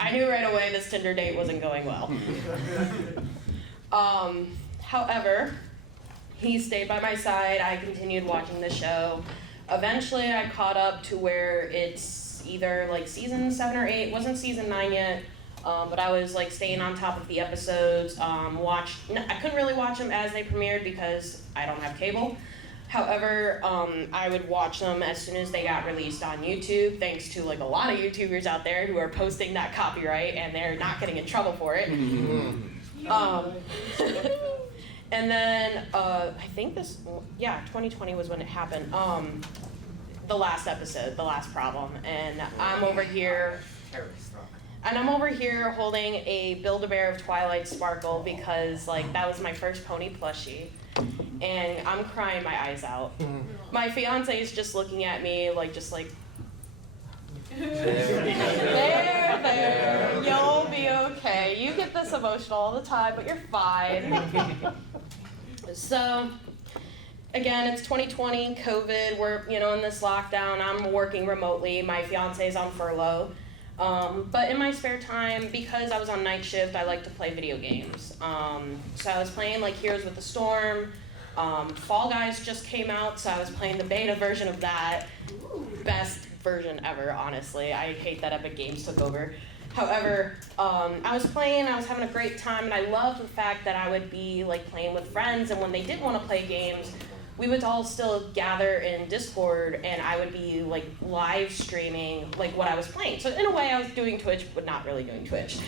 I knew right away this Tinder date wasn't going well. However, he stayed by my side. I continued watching the show. Eventually, I caught up to where it's either season 7 or 8. It wasn't season 9 yet, but I was staying on top of the episodes. I couldn't really watch them as they premiered because I don't have cable. However, I would watch them as soon as they got released on YouTube, thanks to a lot of YouTubers out there who are posting that copyright and they're not getting in trouble for it. And then I think 2020 was when it happened. The last episode, The Last Problem, and I'm over here. And I'm over here holding a Build-A-Bear of Twilight Sparkle because that was my first pony plushie. And I'm crying my eyes out. My fiance is just looking at me there, you'll be okay. You get this emotional all the time, but you're fine. So again, it's 2020, COVID, we're, in this lockdown, I'm working remotely, my fiance's on furlough. But in my spare time, because I was on night shift, I like to play video games. So I was playing like Heroes with the Storm, Fall Guys just came out, so I was playing the beta version of that. Best version ever, honestly. I hate that Epic Games took over. However, I was playing, I was having a great time, and I loved the fact that I would be like playing with friends, and when they did want to play games, we would all still gather in Discord, and I would be like live streaming like what I was playing. So in a way, I was doing Twitch, but not really doing Twitch.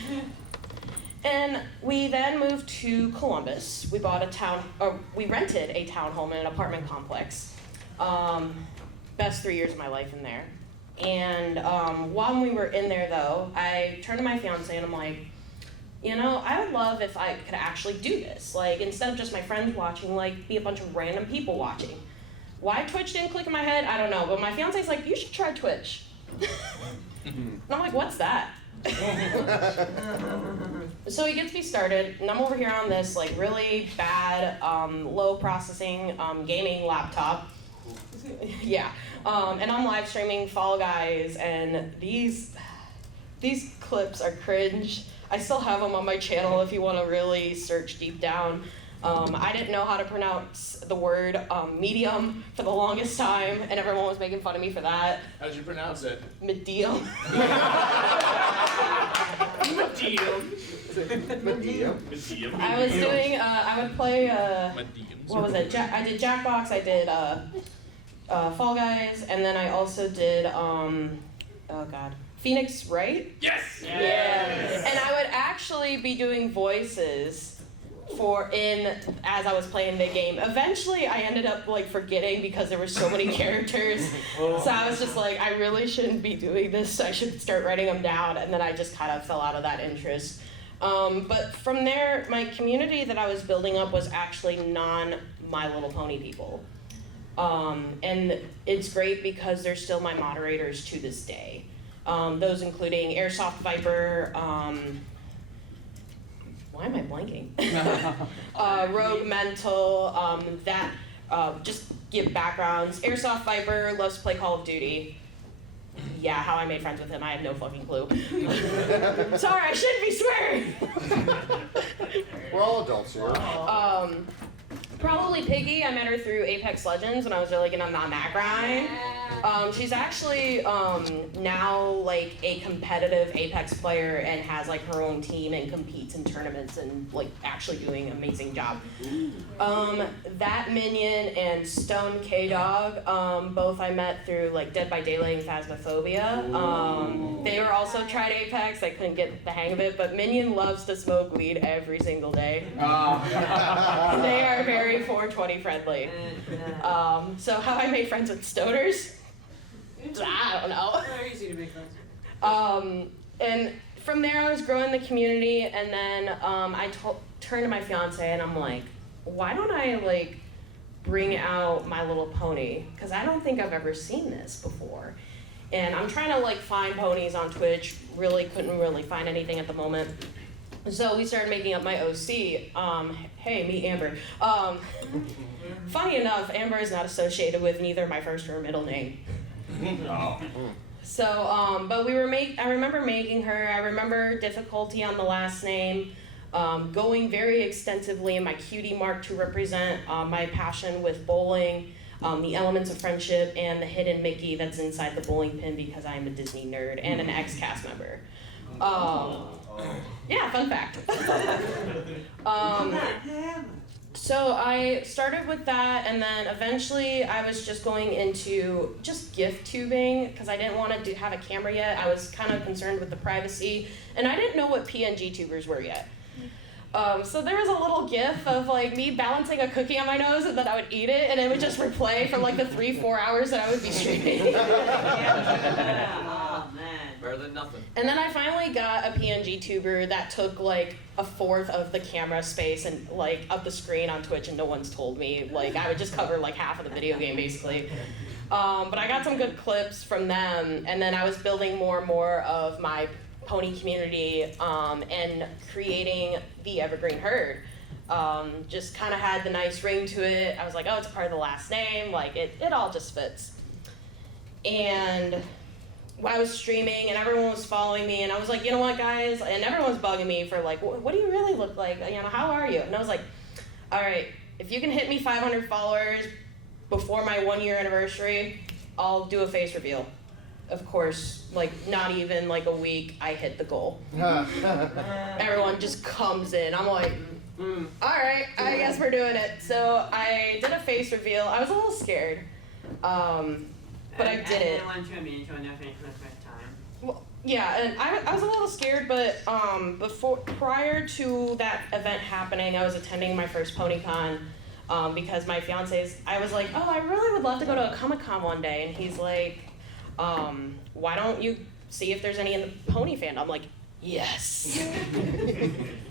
And we then moved to Columbus. We rented a townhome in an apartment complex. Best 3 years of my life in there. And while we were in there though, I turned to my fiance and I'm like, I would love if I could actually do this. Like, instead of just my friends watching, like, be a bunch of random people watching. Why Twitch didn't click in my head, I don't know. But my fiance's like, you should try Twitch. And I'm like, what's that? So he gets me started, and I'm over here on this, like, really bad, low processing gaming laptop. Yeah. And I'm live streaming Fall Guys, and these clips are cringe. I still have them on my channel if you want to really search deep down. I didn't know how to pronounce the word medium for the longest time, and everyone was making fun of me for that. How'd you pronounce it? Medium. Medium. I was doing, I would play, what was it? I did Jackbox, I did Fall Guys, and then I also did, Phoenix Wright? Yes! Yeah. And I would actually be doing voices as I was playing the game. Eventually, I ended up like forgetting because there were so many characters. So I was just like, I really shouldn't be doing this. I should start writing them down. And then I just kind of fell out of that interest. But from there, my community that I was building up was actually non-My Little Pony people. And it's great because they're still my moderators to this day. Those including Airsoft Viper, why am I blanking? Rogue Mental, just give backgrounds. Airsoft Viper loves to play Call of Duty. Yeah, how I made friends with him, I have no fucking clue. Sorry, I shouldn't be swearing. We're all adults here. Probably Piggy. I met her through Apex Legends when I was really getting on that grind. She's actually now like a competitive Apex player and has like her own team and competes in tournaments and like actually doing an amazing job. That Minion and Stone K-Dog, both I met through like Dead by Daylight and Phasmophobia. They were also tried Apex. I couldn't get the hang of it, but Minion loves to smoke weed every single day. They are very 420 friendly. So how I made friends with stoners? I don't know. Very easy to make friends. And from there I was growing the community, and then I turned to my fiance and I'm like, why don't I like bring out My Little Pony? Because I don't think I've ever seen this before. And I'm trying to like find ponies on Twitch, couldn't really find anything at the moment. So we started making up my OC. Hey, meet Amber. Funny enough, Amber is not associated with neither my first or middle name. So, but I remember making her. I remember difficulty on the last name, going very extensively in my cutie mark to represent my passion with bowling, the elements of friendship, and the hidden Mickey that's inside the bowling pin because I'm a Disney nerd and an ex-cast member. Yeah, fun fact. So I started with that, and then eventually I was just going into just gift tubing because I didn't want to have a camera yet. I was kind of concerned with the privacy, and I didn't know what PNG tubers were yet. So there was a little gif of like me balancing a cookie on my nose, and then I would eat it, and it would just replay for like the 3-4 hours that I would be streaming. Oh, man. Better than nothing. And then I finally got a PNG tuber that took like a fourth of the camera space and like of the screen on Twitch, and no one's told me. Like I would just cover like half of the video game basically. But I got some good clips from them, and then I was building more and more of my pony community and creating the Evergreen Herd. Just kind of had the nice ring to it. I was like, oh, it's a part of the last name. Like, it all just fits. And I was streaming, and everyone was following me, and I was like, you know what, guys? And everyone was bugging me for like, what do you really look like? You know, how are you? And I was like, all right, if you can hit me 500 followers before my 1-year anniversary, I'll do a face reveal. Of course, like not even like a week, I hit the goal. Everyone just comes in. I'm like, all right, I guess we're doing it. So I did a face reveal. I was a little scared, but I did it. Well, yeah, and I was a little scared, but prior to that event happening, I was attending my first PonyCon because my fiance's. I was like, oh, I really would love to go to a Comic-Con one day, and he's like, why don't you see if there's any in the pony fandom? I'm like, yes.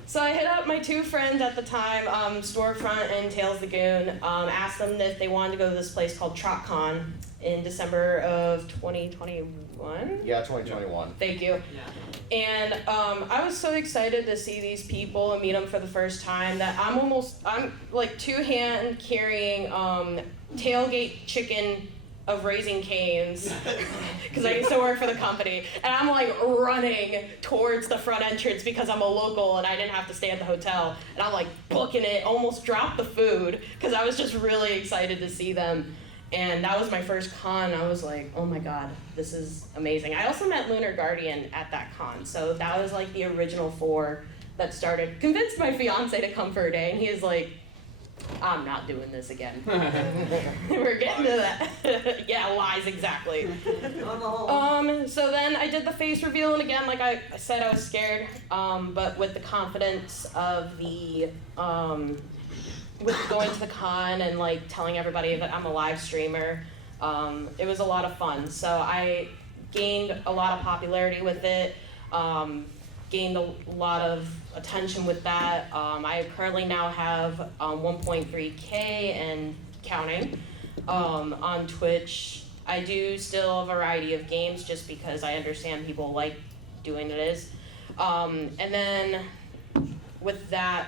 So I hit up my 2 friends at the time, Storefront and Tails Lagoon, asked them if they wanted to go to this place called TrotCon in December of 2021? Yeah, 2021. Thank you. Yeah. And I was so excited to see these people and meet them for the first time that I'm like 2-hand carrying tailgate chicken of Raising Cane's because I used to work for the company, and I'm like running towards the front entrance because I'm a local and I didn't have to stay at the hotel, and I'm like booking it, almost dropped the food because I was just really excited to see them. And that was my first con. I was like, oh my god, this is amazing. I also met Lunar Guardian at that con, so that was like the original 4 that started. Convinced my fiance to come for a day, and he was like, I'm not doing this again. We're getting to that. Yeah, lies, exactly. So then I did the face reveal, and again, like I said, I was scared, but with the confidence of the, with going to the con and like telling everybody that I'm a live streamer, it was a lot of fun. So I gained a lot of popularity with it, gained a lot of attention with that. I currently now have 1.3K and counting on Twitch. I do still a variety of games just because I understand people like doing it. And then with that,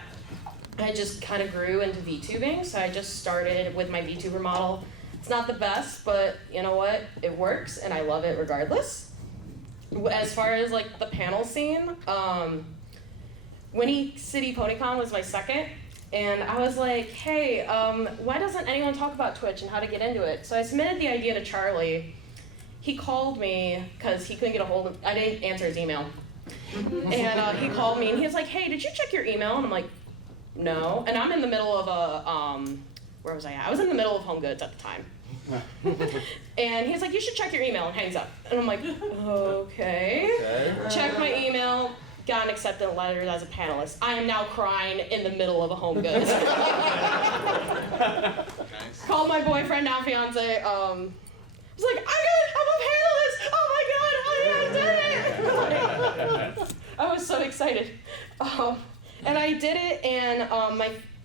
I just kind of grew into VTubing. So I just started with my VTuber model. It's not the best, but you know what? It works and I love it regardless. As far as like the panel scene, Winnie City PonyCon was my second, and I was like, hey, why doesn't anyone talk about Twitch and how to get into it? So I submitted the idea to Charlie. He called me because he couldn't get a hold of, I didn't answer his email. And he called me and he was like, hey, did you check your email? And I'm like, no. And I'm in the middle of a, where was I at? I was in the middle of Home Goods at the time. And he's like, you should check your email, and hangs up. And I'm like, okay. Check my email, got an acceptance letter as a panelist. I am now crying in the middle of a Home Goods. Nice. Called my boyfriend, now fiance, was like, I'm a panelist! Oh my god, I did it! I was so excited. And I did it, and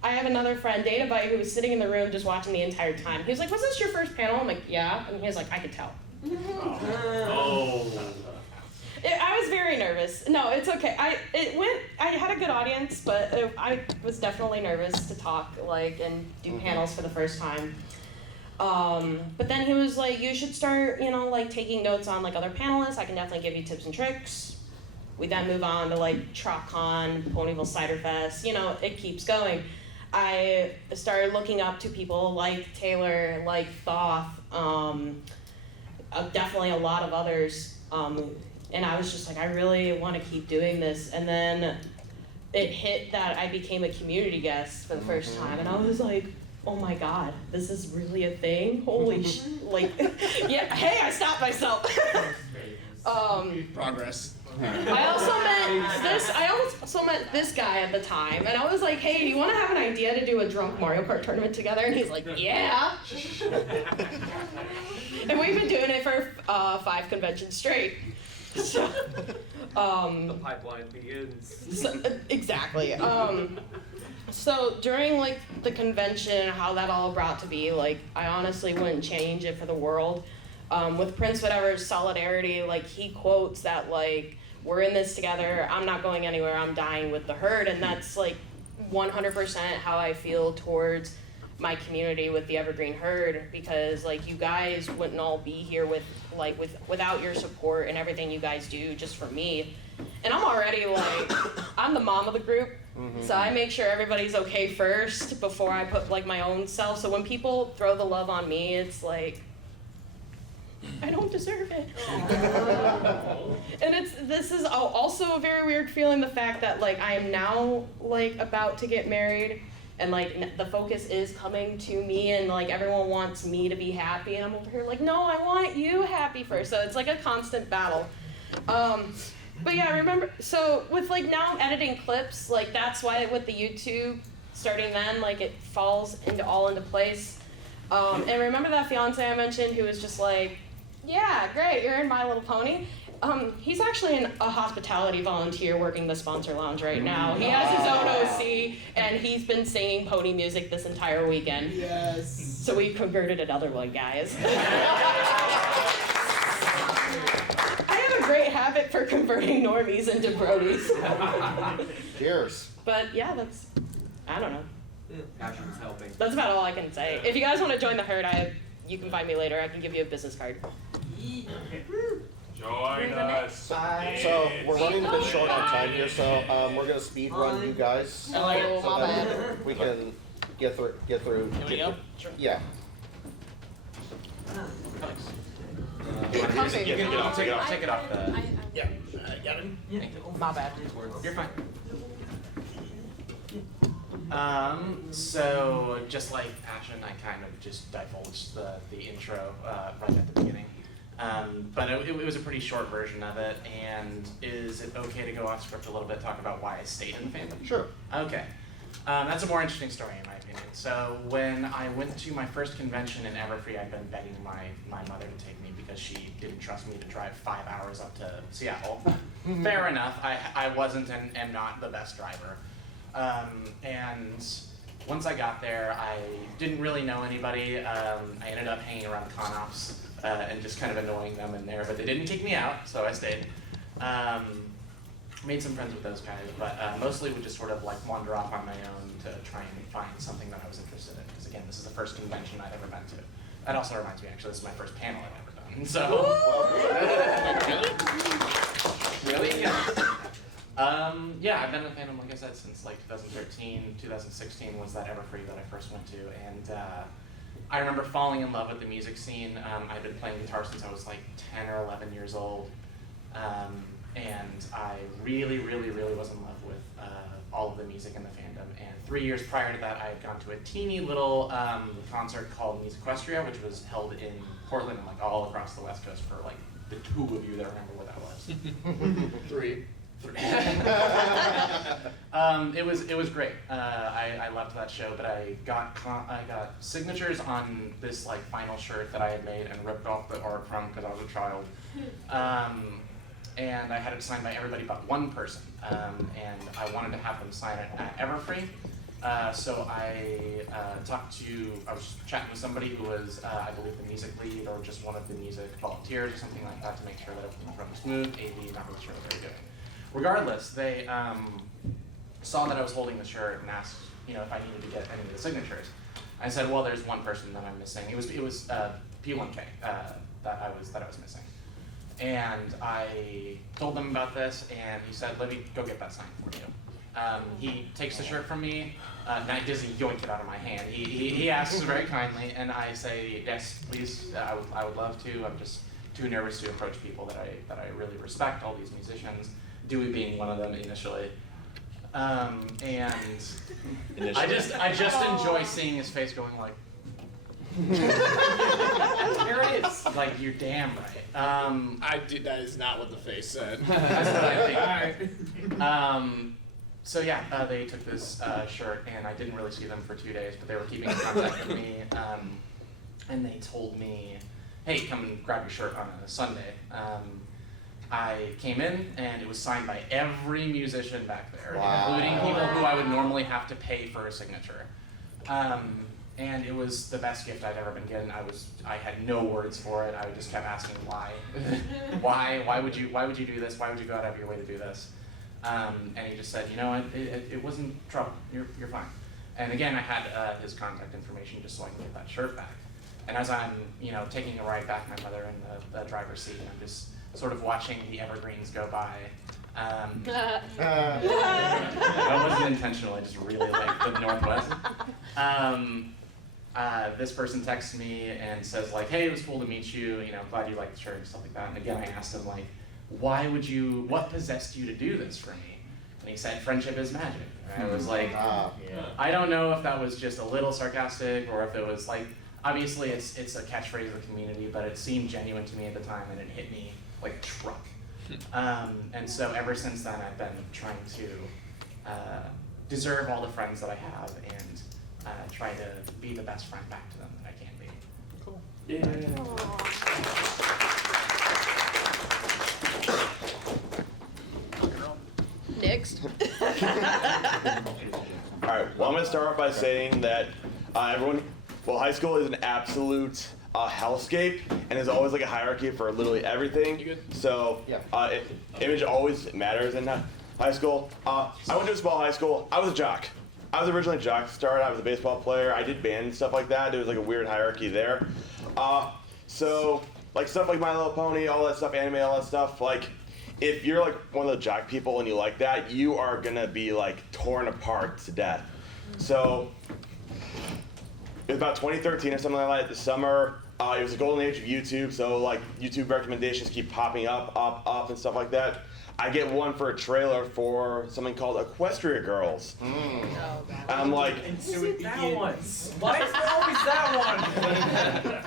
I have another friend, Databyte, who was sitting in the room just watching the entire time. He was like, was this your first panel? I'm like, yeah. And he was like, I could tell. Oh. I was very nervous. No, it's okay. I had a good audience, but I was definitely nervous to talk, like, and do panels for the first time. But then he was like, you should start, like, taking notes on, like, other panelists. I can definitely give you tips and tricks. We then move on to, like, TrotCon, Ponyville Ciderfest. It keeps going. I started looking up to people like Taylor, like Thoth, definitely a lot of others. And I was just like, I really want to keep doing this. And then it hit that I became a community guest for the first time. And I was like, oh my God, this is really a thing? Holy yeah, hey, I stopped myself. Progress. I also met this guy at the time, and I was like, hey, do you want to have an idea to do a drunk Mario Kart tournament together? And he's like, yeah. And we've been doing it for 5 conventions straight. So, The pipeline begins. Exactly. So during like the convention, how that all brought to be, like, I honestly wouldn't change it for the world. With Prince Whatever's solidarity, like, he quotes that, like, we're in this together, I'm not going anywhere, I'm dying with the herd, and that's like 100% how I feel towards my community with the Evergreen Herd, because like you guys wouldn't all be here without your support and everything you guys do just for me. And I'm already like, I'm the mom of the group, so I make sure everybody's okay first before I put like my own self. So when people throw the love on me, it's like, I don't deserve it. And this is also a very weird feeling, the fact that like I am now like about to get married, and like the focus is coming to me, and like everyone wants me to be happy, and I'm over here like, no, I want you happy first. So it's like a constant battle. But yeah, remember, so with like now I'm editing clips, like that's why with the YouTube, starting then, like it falls all into place. And remember that fiance I mentioned who was just like, yeah, great, you're in My Little Pony? He's actually a hospitality volunteer working the sponsor lounge right now. He has his own OC, and he's been singing pony music this entire weekend. Yes. So we converted another one, guys. I have a great habit for converting normies into brodies. Cheers. But yeah, I don't know. Passion's helping. That's about all I can say. If you guys want to join the herd, you can find me later. I can give you a business card. Join us. So we're running a bit short on time here, so we're gonna speed run you guys so that we can get through. Can we go? Sure. Yeah. You can take it off the. Yeah, I got it. My bad. You're fine. So just like Passion, I kind of just divulged the intro right at the beginning. But it was a pretty short version of it, and is it okay to go off script a little bit, talk about why I stayed in the fandom? Sure. Okay. That's a more interesting story in my opinion. So when I went to my first convention in Everfree, I'd been begging my mother to take me because she didn't trust me to drive 5 hours up to Seattle. Fair enough, I wasn't and am not the best driver. And once I got there, I didn't really know anybody. I ended up hanging around con ops and just kind of annoying them in there, but they didn't kick me out, so I stayed. Made some friends with those guys, but mostly would just sort of like wander off on my own to try and find something that I was interested in. Because again, this is the first convention I'd ever been to. That also reminds me, actually, this is my first panel I've ever done. So, really? Yeah, I've been in Fandom, like I said, since like 2013, 2016 was that Everfree that I first went to, and I remember falling in love with the music scene. I'd been playing guitar since I was like 10 or 11 years old. And I really, really, really was in love with all of the music in the fandom. And 3 years prior to that, I had gone to a teeny little concert called Musiquestria, which was held in Portland and like all across the West Coast for like the two of you that remember what that was. Three. It was great. I loved that show, but I got signatures on this like final shirt that I had made and ripped off the art from because I was a child. And I had it signed by everybody but one person, and I wanted to have them sign it at Everfree. So I was chatting with somebody who was, I believe, the music lead or just one of the music volunteers or something like that to make sure that everything was running smooth. AV, not really sure what they were doing. Regardless, they saw that I was holding the shirt and asked, if I needed to get any of the signatures. I said, well, there's one person that I'm missing. It was P1K that I was missing. And I told them about this, and he said, let me go get that signed for you. He takes the shirt from me, and I just yoink it out of my hand. He asks very kindly, and I say, yes, please, I would love to. I'm just too nervous to approach people that I really respect, all these musicians, Dewey being one of them initially. And I just enjoy seeing his face going like, there it is. Like, you're damn right. That is not what the face said. That's what I think. So yeah, they took this shirt, and I didn't really see them for 2 days, but they were keeping in contact with me, and they told me, hey, come and grab your shirt on a Sunday. I came in, and it was signed by every musician back there, including people who I would normally have to pay for a signature. And it was the best gift I'd ever been given. I had no words for it. I just kept asking why. Why would you do this? Why would you go out of your way to do this? And he just said, you know, it wasn't trouble. You're fine. And again, I had his contact information just so I can get that shirt back. And as I'm, you know, taking a ride back, my mother in the driver's seat, I'm just sort of watching the evergreens go by. That wasn't intentional. I just really like the Northwest. This person texts me and says like, hey, it was cool to meet you, you know, glad you liked the shirt and stuff like that. And again, I asked him like, what possessed you to do this for me? And he said, friendship is magic. And I was like, I don't know if that was just a little sarcastic or if it was like, obviously it's a catchphrase of the community, but it seemed genuine to me at the time and it hit me like a truck. And so ever since then, I've been trying to deserve all the friends that I have and try to be the best friend back to them that I can be. Cool. Yeah. Next. All right, well, I'm going to start off by saying that high school is an absolute hellscape, and there's always like a hierarchy for literally everything. You good? So, image always matters in high school. I went to a small high school. I was a jock. I was originally a jock to start. I was a baseball player. I did band and stuff like that. There was like a weird hierarchy there. So, like stuff like My Little Pony, all that stuff, anime, all that stuff, like, if you're like one of the jock people and you like that, you are gonna be like torn apart to death. So it was about 2013 or something like that. This summer, it was the golden age of YouTube. So like YouTube recommendations keep popping up and stuff like that. I get one for a trailer for something called Equestria Girls. And I'm like, that one. Why is there always that one?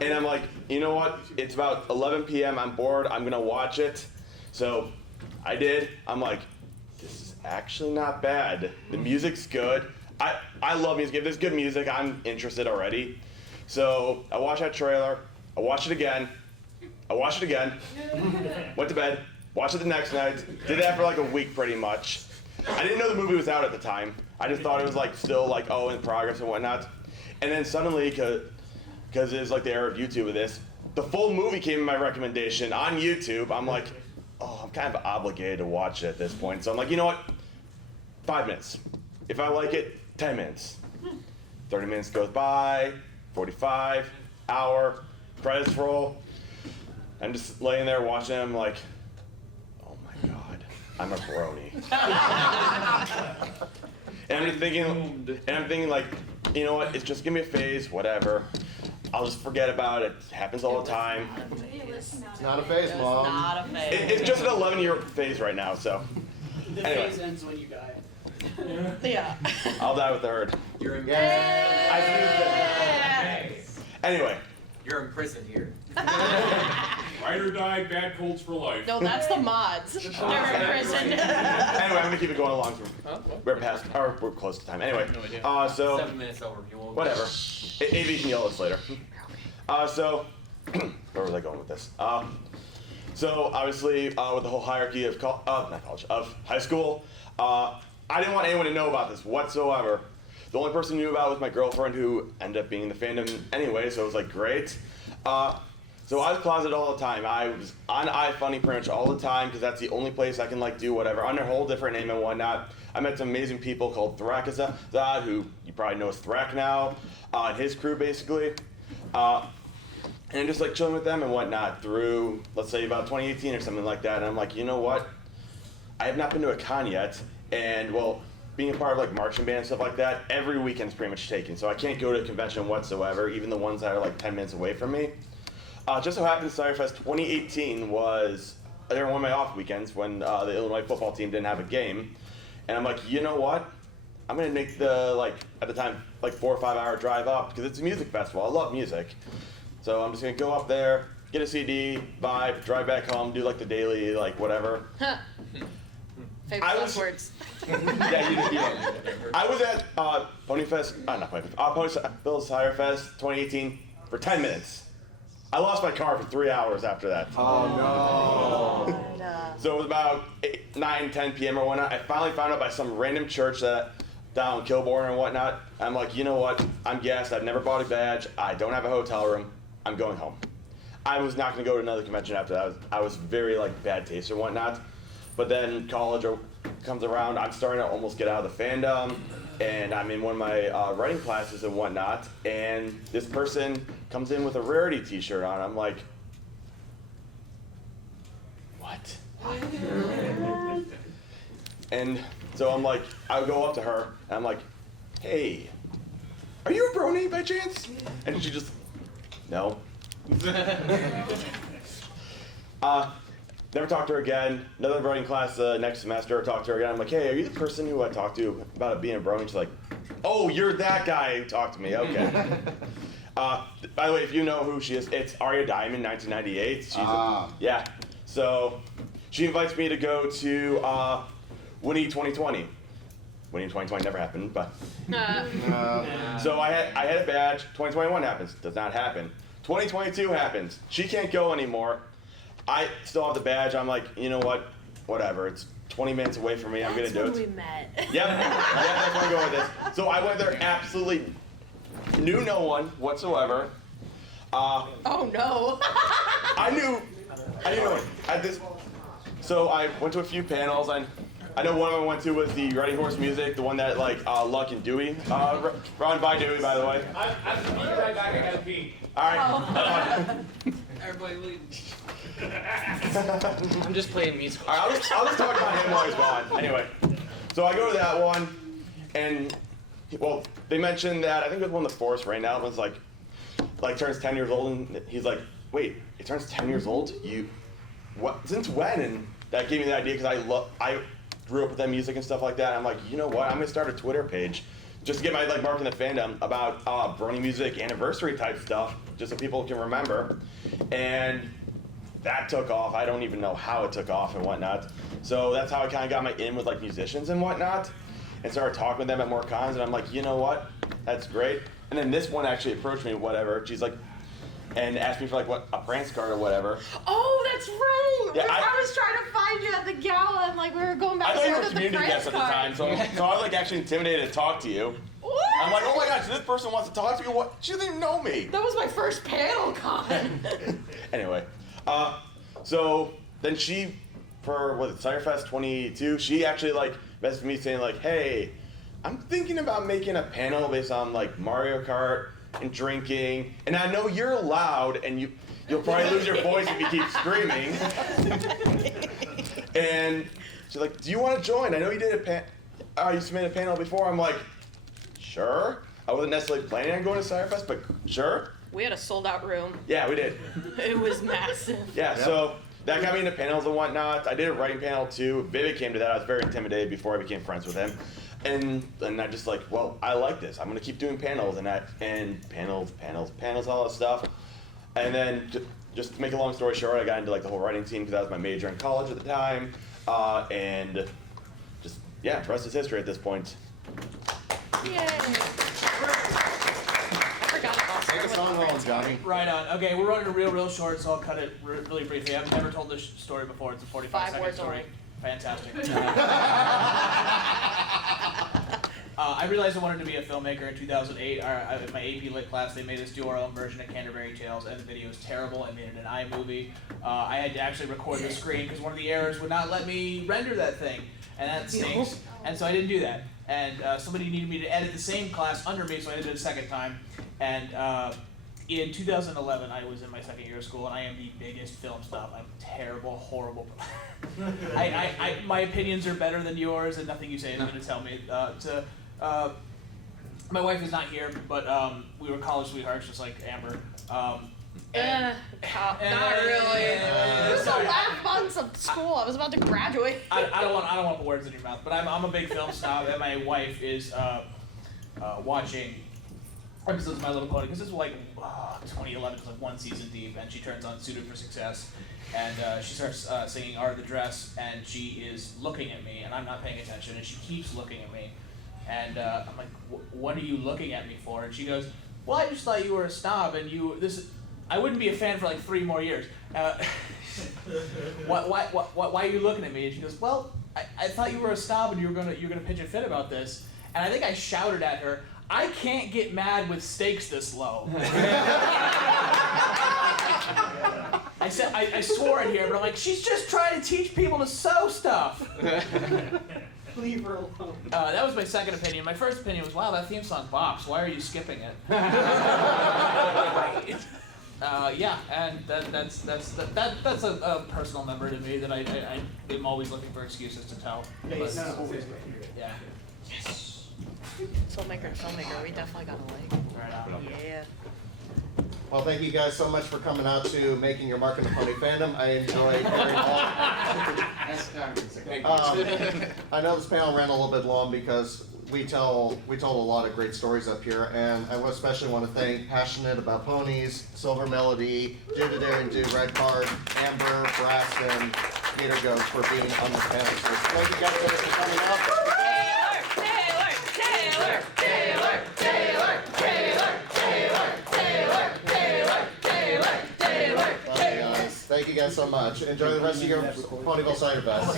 and I'm like, you know what? It's about 11 p.m. I'm bored. I'm gonna watch it. So I did. I'm like, this is actually not bad. The music's good. I love music. If there's good music, I'm interested already. So I watched that trailer. I watched it again. Went to bed. Watched it the next night. Did that for like a week pretty much. I didn't know the movie was out at the time. I just thought it was like still like in progress and whatnot. And then suddenly, because it's like the era of YouTube with this, the full movie came in my recommendation on YouTube. I'm like, I'm kind of obligated to watch it at this point. So I'm like, you know what? 5 minutes. If I like it, 10 minutes. 30 minutes goes by, 45, hour, credits roll. I'm just laying there watching them like, oh my God, I'm a brony. And I'm thinking like, you know what? It's just gonna be a phase, whatever. I'll just forget about it. It happens all the time. It's not a phase, Mom. Not a phase. It's just an 11-year phase right now, so. The Anyway. phase ends when you die. Yeah. I'll die with the herd. You're in Anyway. You're in prison here. Ride or die, bad colds for life. No, that's the mods. They're in prison. Anyway, I'm gonna keep it going along. We're close to time. Anyway, so 7 minutes over. You won't. whatever. AV can yell at us later. So where was I going with this? So obviously, with the whole hierarchy of of high school, I didn't want anyone to know about this whatsoever. The only person who knew about it was my girlfriend, who ended up being in the fandom anyway. So it was like great. So I was closeted all the time. I was on iFunny pretty much all the time because that's the only place I can like do whatever under a whole different name and whatnot. I met some amazing people called Thrakazad, who you probably know as Thrak now, and his crew basically. And just like chilling with them and whatnot through, let's say about 2018 or something like that. And I'm like, you know what? I have not been to a con yet, and well, being a part of like marching band and stuff like that, every weekend's pretty much taken. So I can't go to a convention whatsoever, even the ones that are like 10 minutes away from me. Just so happens Ciderfest 2018 was, they were one of my off weekends when the Illinois football team didn't have a game. And I'm like, you know what? I'm gonna make the, like, at the time, like 4 or 5 hour drive up, because it's a music festival. I love music. So I'm just gonna go up there, get a CD, vibe, drive back home, do like the daily, like whatever. Favorite words. Yeah, you know. I was at Ponyville Ciderfest 2018 for 10 minutes. I lost my car for 3 hours after that. Oh no. So it was about 8, 9, 10 p.m. or whatnot. I finally found out by some random church that down in Kilbourne and whatnot. I'm like, you know what? I'm gassed. I've never bought a badge. I don't have a hotel room. I'm going home. I was not going to go to another convention after that. I was very like bad taste or whatnot. But then college comes around, I'm starting to almost get out of the fandom, and I'm in one of my writing classes and whatnot, and this person comes in with a Rarity t-shirt on. I'm like, what? And so I'm like, I'll go up to her, and I'm like, hey, are you a brony by chance? And she just, no. Never talked to her again. Another writing class next semester, I talked to her again. I'm like, hey, are you the person who I talked to about it being a brony? She's like, oh, you're that guy who talked to me, okay. By the way, if you know who she is, it's Aria Diamond, 1998. She's yeah. So she invites me to go to Winnie 2020. Winnie 2020 never happened, but. So I had a badge. 2021 happens, does not happen. 2022 happens. She can't go anymore. I still have the badge. I'm like, you know what? Whatever. It's 20 minutes away from me. I'm gonna do it. We met. Yep. Yeah, that's where I'm going with this. So I went there, absolutely knew no one whatsoever. Oh no. I knew no one at this. So I went to a few panels, and I know one of them I went to was the Riding Horse Music, the one that like Luck and Dewey run by Dewey, by the way. I'm be right back. I gotta pee. All right. Everybody leave. I'm just playing music. All right, I'll just talk about him while he's gone. Anyway, so I go to that one, and well, they mentioned that I think it was one of the Forest Rain albums, like turns 10 years old, and he's like, wait, it turns 10 years old? What? Since when? And that gave me the idea because I grew up with that music and stuff like that. I'm like, you know what? I'm gonna start a Twitter page just to get my mark in the fandom about brony music anniversary type stuff, just so people can remember. And that took off. I don't even know how it took off and whatnot. So that's how I kind of got my in with like musicians and whatnot, and started talking with them at more cons. And I'm like, you know what? That's great. And then this one actually approached me, whatever. She's like, and asked me for like a prance card or whatever. Oh, that's right. Yeah, I was trying to find you at the gala, and like we were going back I and thought you were forth a with the community press guest at the time, so I was like actually intimidated to talk to you. What? I'm like, oh my gosh, this person wants to talk to you. What? She doesn't even know me. That was my first panel con. Anyway, so then she, for was it Ciderfest 22? She actually like messaged me saying like, hey, I'm thinking about making a panel based on like Mario Kart and drinking, and I know you're loud, and you'll probably lose your voice if you keep screaming. And she's like, do you want to join? I know you did you submitted a panel before. I'm like, sure. I wasn't necessarily planning on going to Ciderfest, but sure. We had a sold out room. Yeah, we did. It was massive. Yeah, so that got me into panels and whatnot. I did a writing panel too. Vivid came to that. I was very intimidated before I became friends with him. And I just like, well, I like this. I'm gonna keep doing panels and panels, all that stuff. And then just to make a long story short, I got into like the whole writing scene because that was my major in college at the time. And just, yeah, the rest is history at this point. Yay. Take us on home, Johnny. Right on. Okay, we're running real short, so I'll cut it really briefly. I've never told this story before. It's a 45-second story. Only. Fantastic. I realized I wanted to be a filmmaker in 2008. In my AP Lit class, they made us do our own version of Canterbury Tales, and the video was terrible. I made it an iMovie. I had to actually record the screen because one of the errors would not let me render that thing, and that stinks. And so I didn't do that. And somebody needed me to edit the same class under me, so I did it a second time. And in 2011, I was in my second year of school, and I am the biggest film snob. I'm terrible, horrible. My opinions are better than yours, and nothing you say is going to tell me. My wife is not here, but we were college sweethearts, just like Amber. Not really. It was the last months of school. I was about to graduate. I don't want to put words in your mouth, but I'm a big film snob, and my wife is watching episodes of My Little Pony because this was like 2011, it was like one season deep, and she turns on Suited for Success, and she starts singing Art of the Dress, and she is looking at me, and I'm not paying attention, and she keeps looking at me, and I'm like, what are you looking at me for? And she goes, well, I just thought you were a snob, and I wouldn't be a fan for like 3 more years. Why are you looking at me? And she goes, well, I thought you were a snob and you were gonna pitch a fit about this. And I think I shouted at her, I can't get mad with stakes this low. I swore in here, but I'm like, she's just trying to teach people to sew stuff. Leave her alone. That was my second opinion. My first opinion was, wow, that theme song bops. Why are you skipping it? Yeah, and that's a personal memory to me that I am always looking for excuses to tell. Yeah, But- it's not always yeah. Filmmaker, we definitely got a like. Right on. Yeah. Well, thank you guys so much for coming out to Making Your Mark in the Pony Fandom. I enjoyed hearing all. I know this panel ran a little bit long because we told a lot of great stories up here, and I especially want to thank Passionate About Ponies, Silver Melody, Do the Daring Do, Red Card, Amber, Braxton, Peter Goats for being on the panel. So thank you guys for coming out. Thank you guys so much. Enjoy the rest of your Ponyville Ciderfest.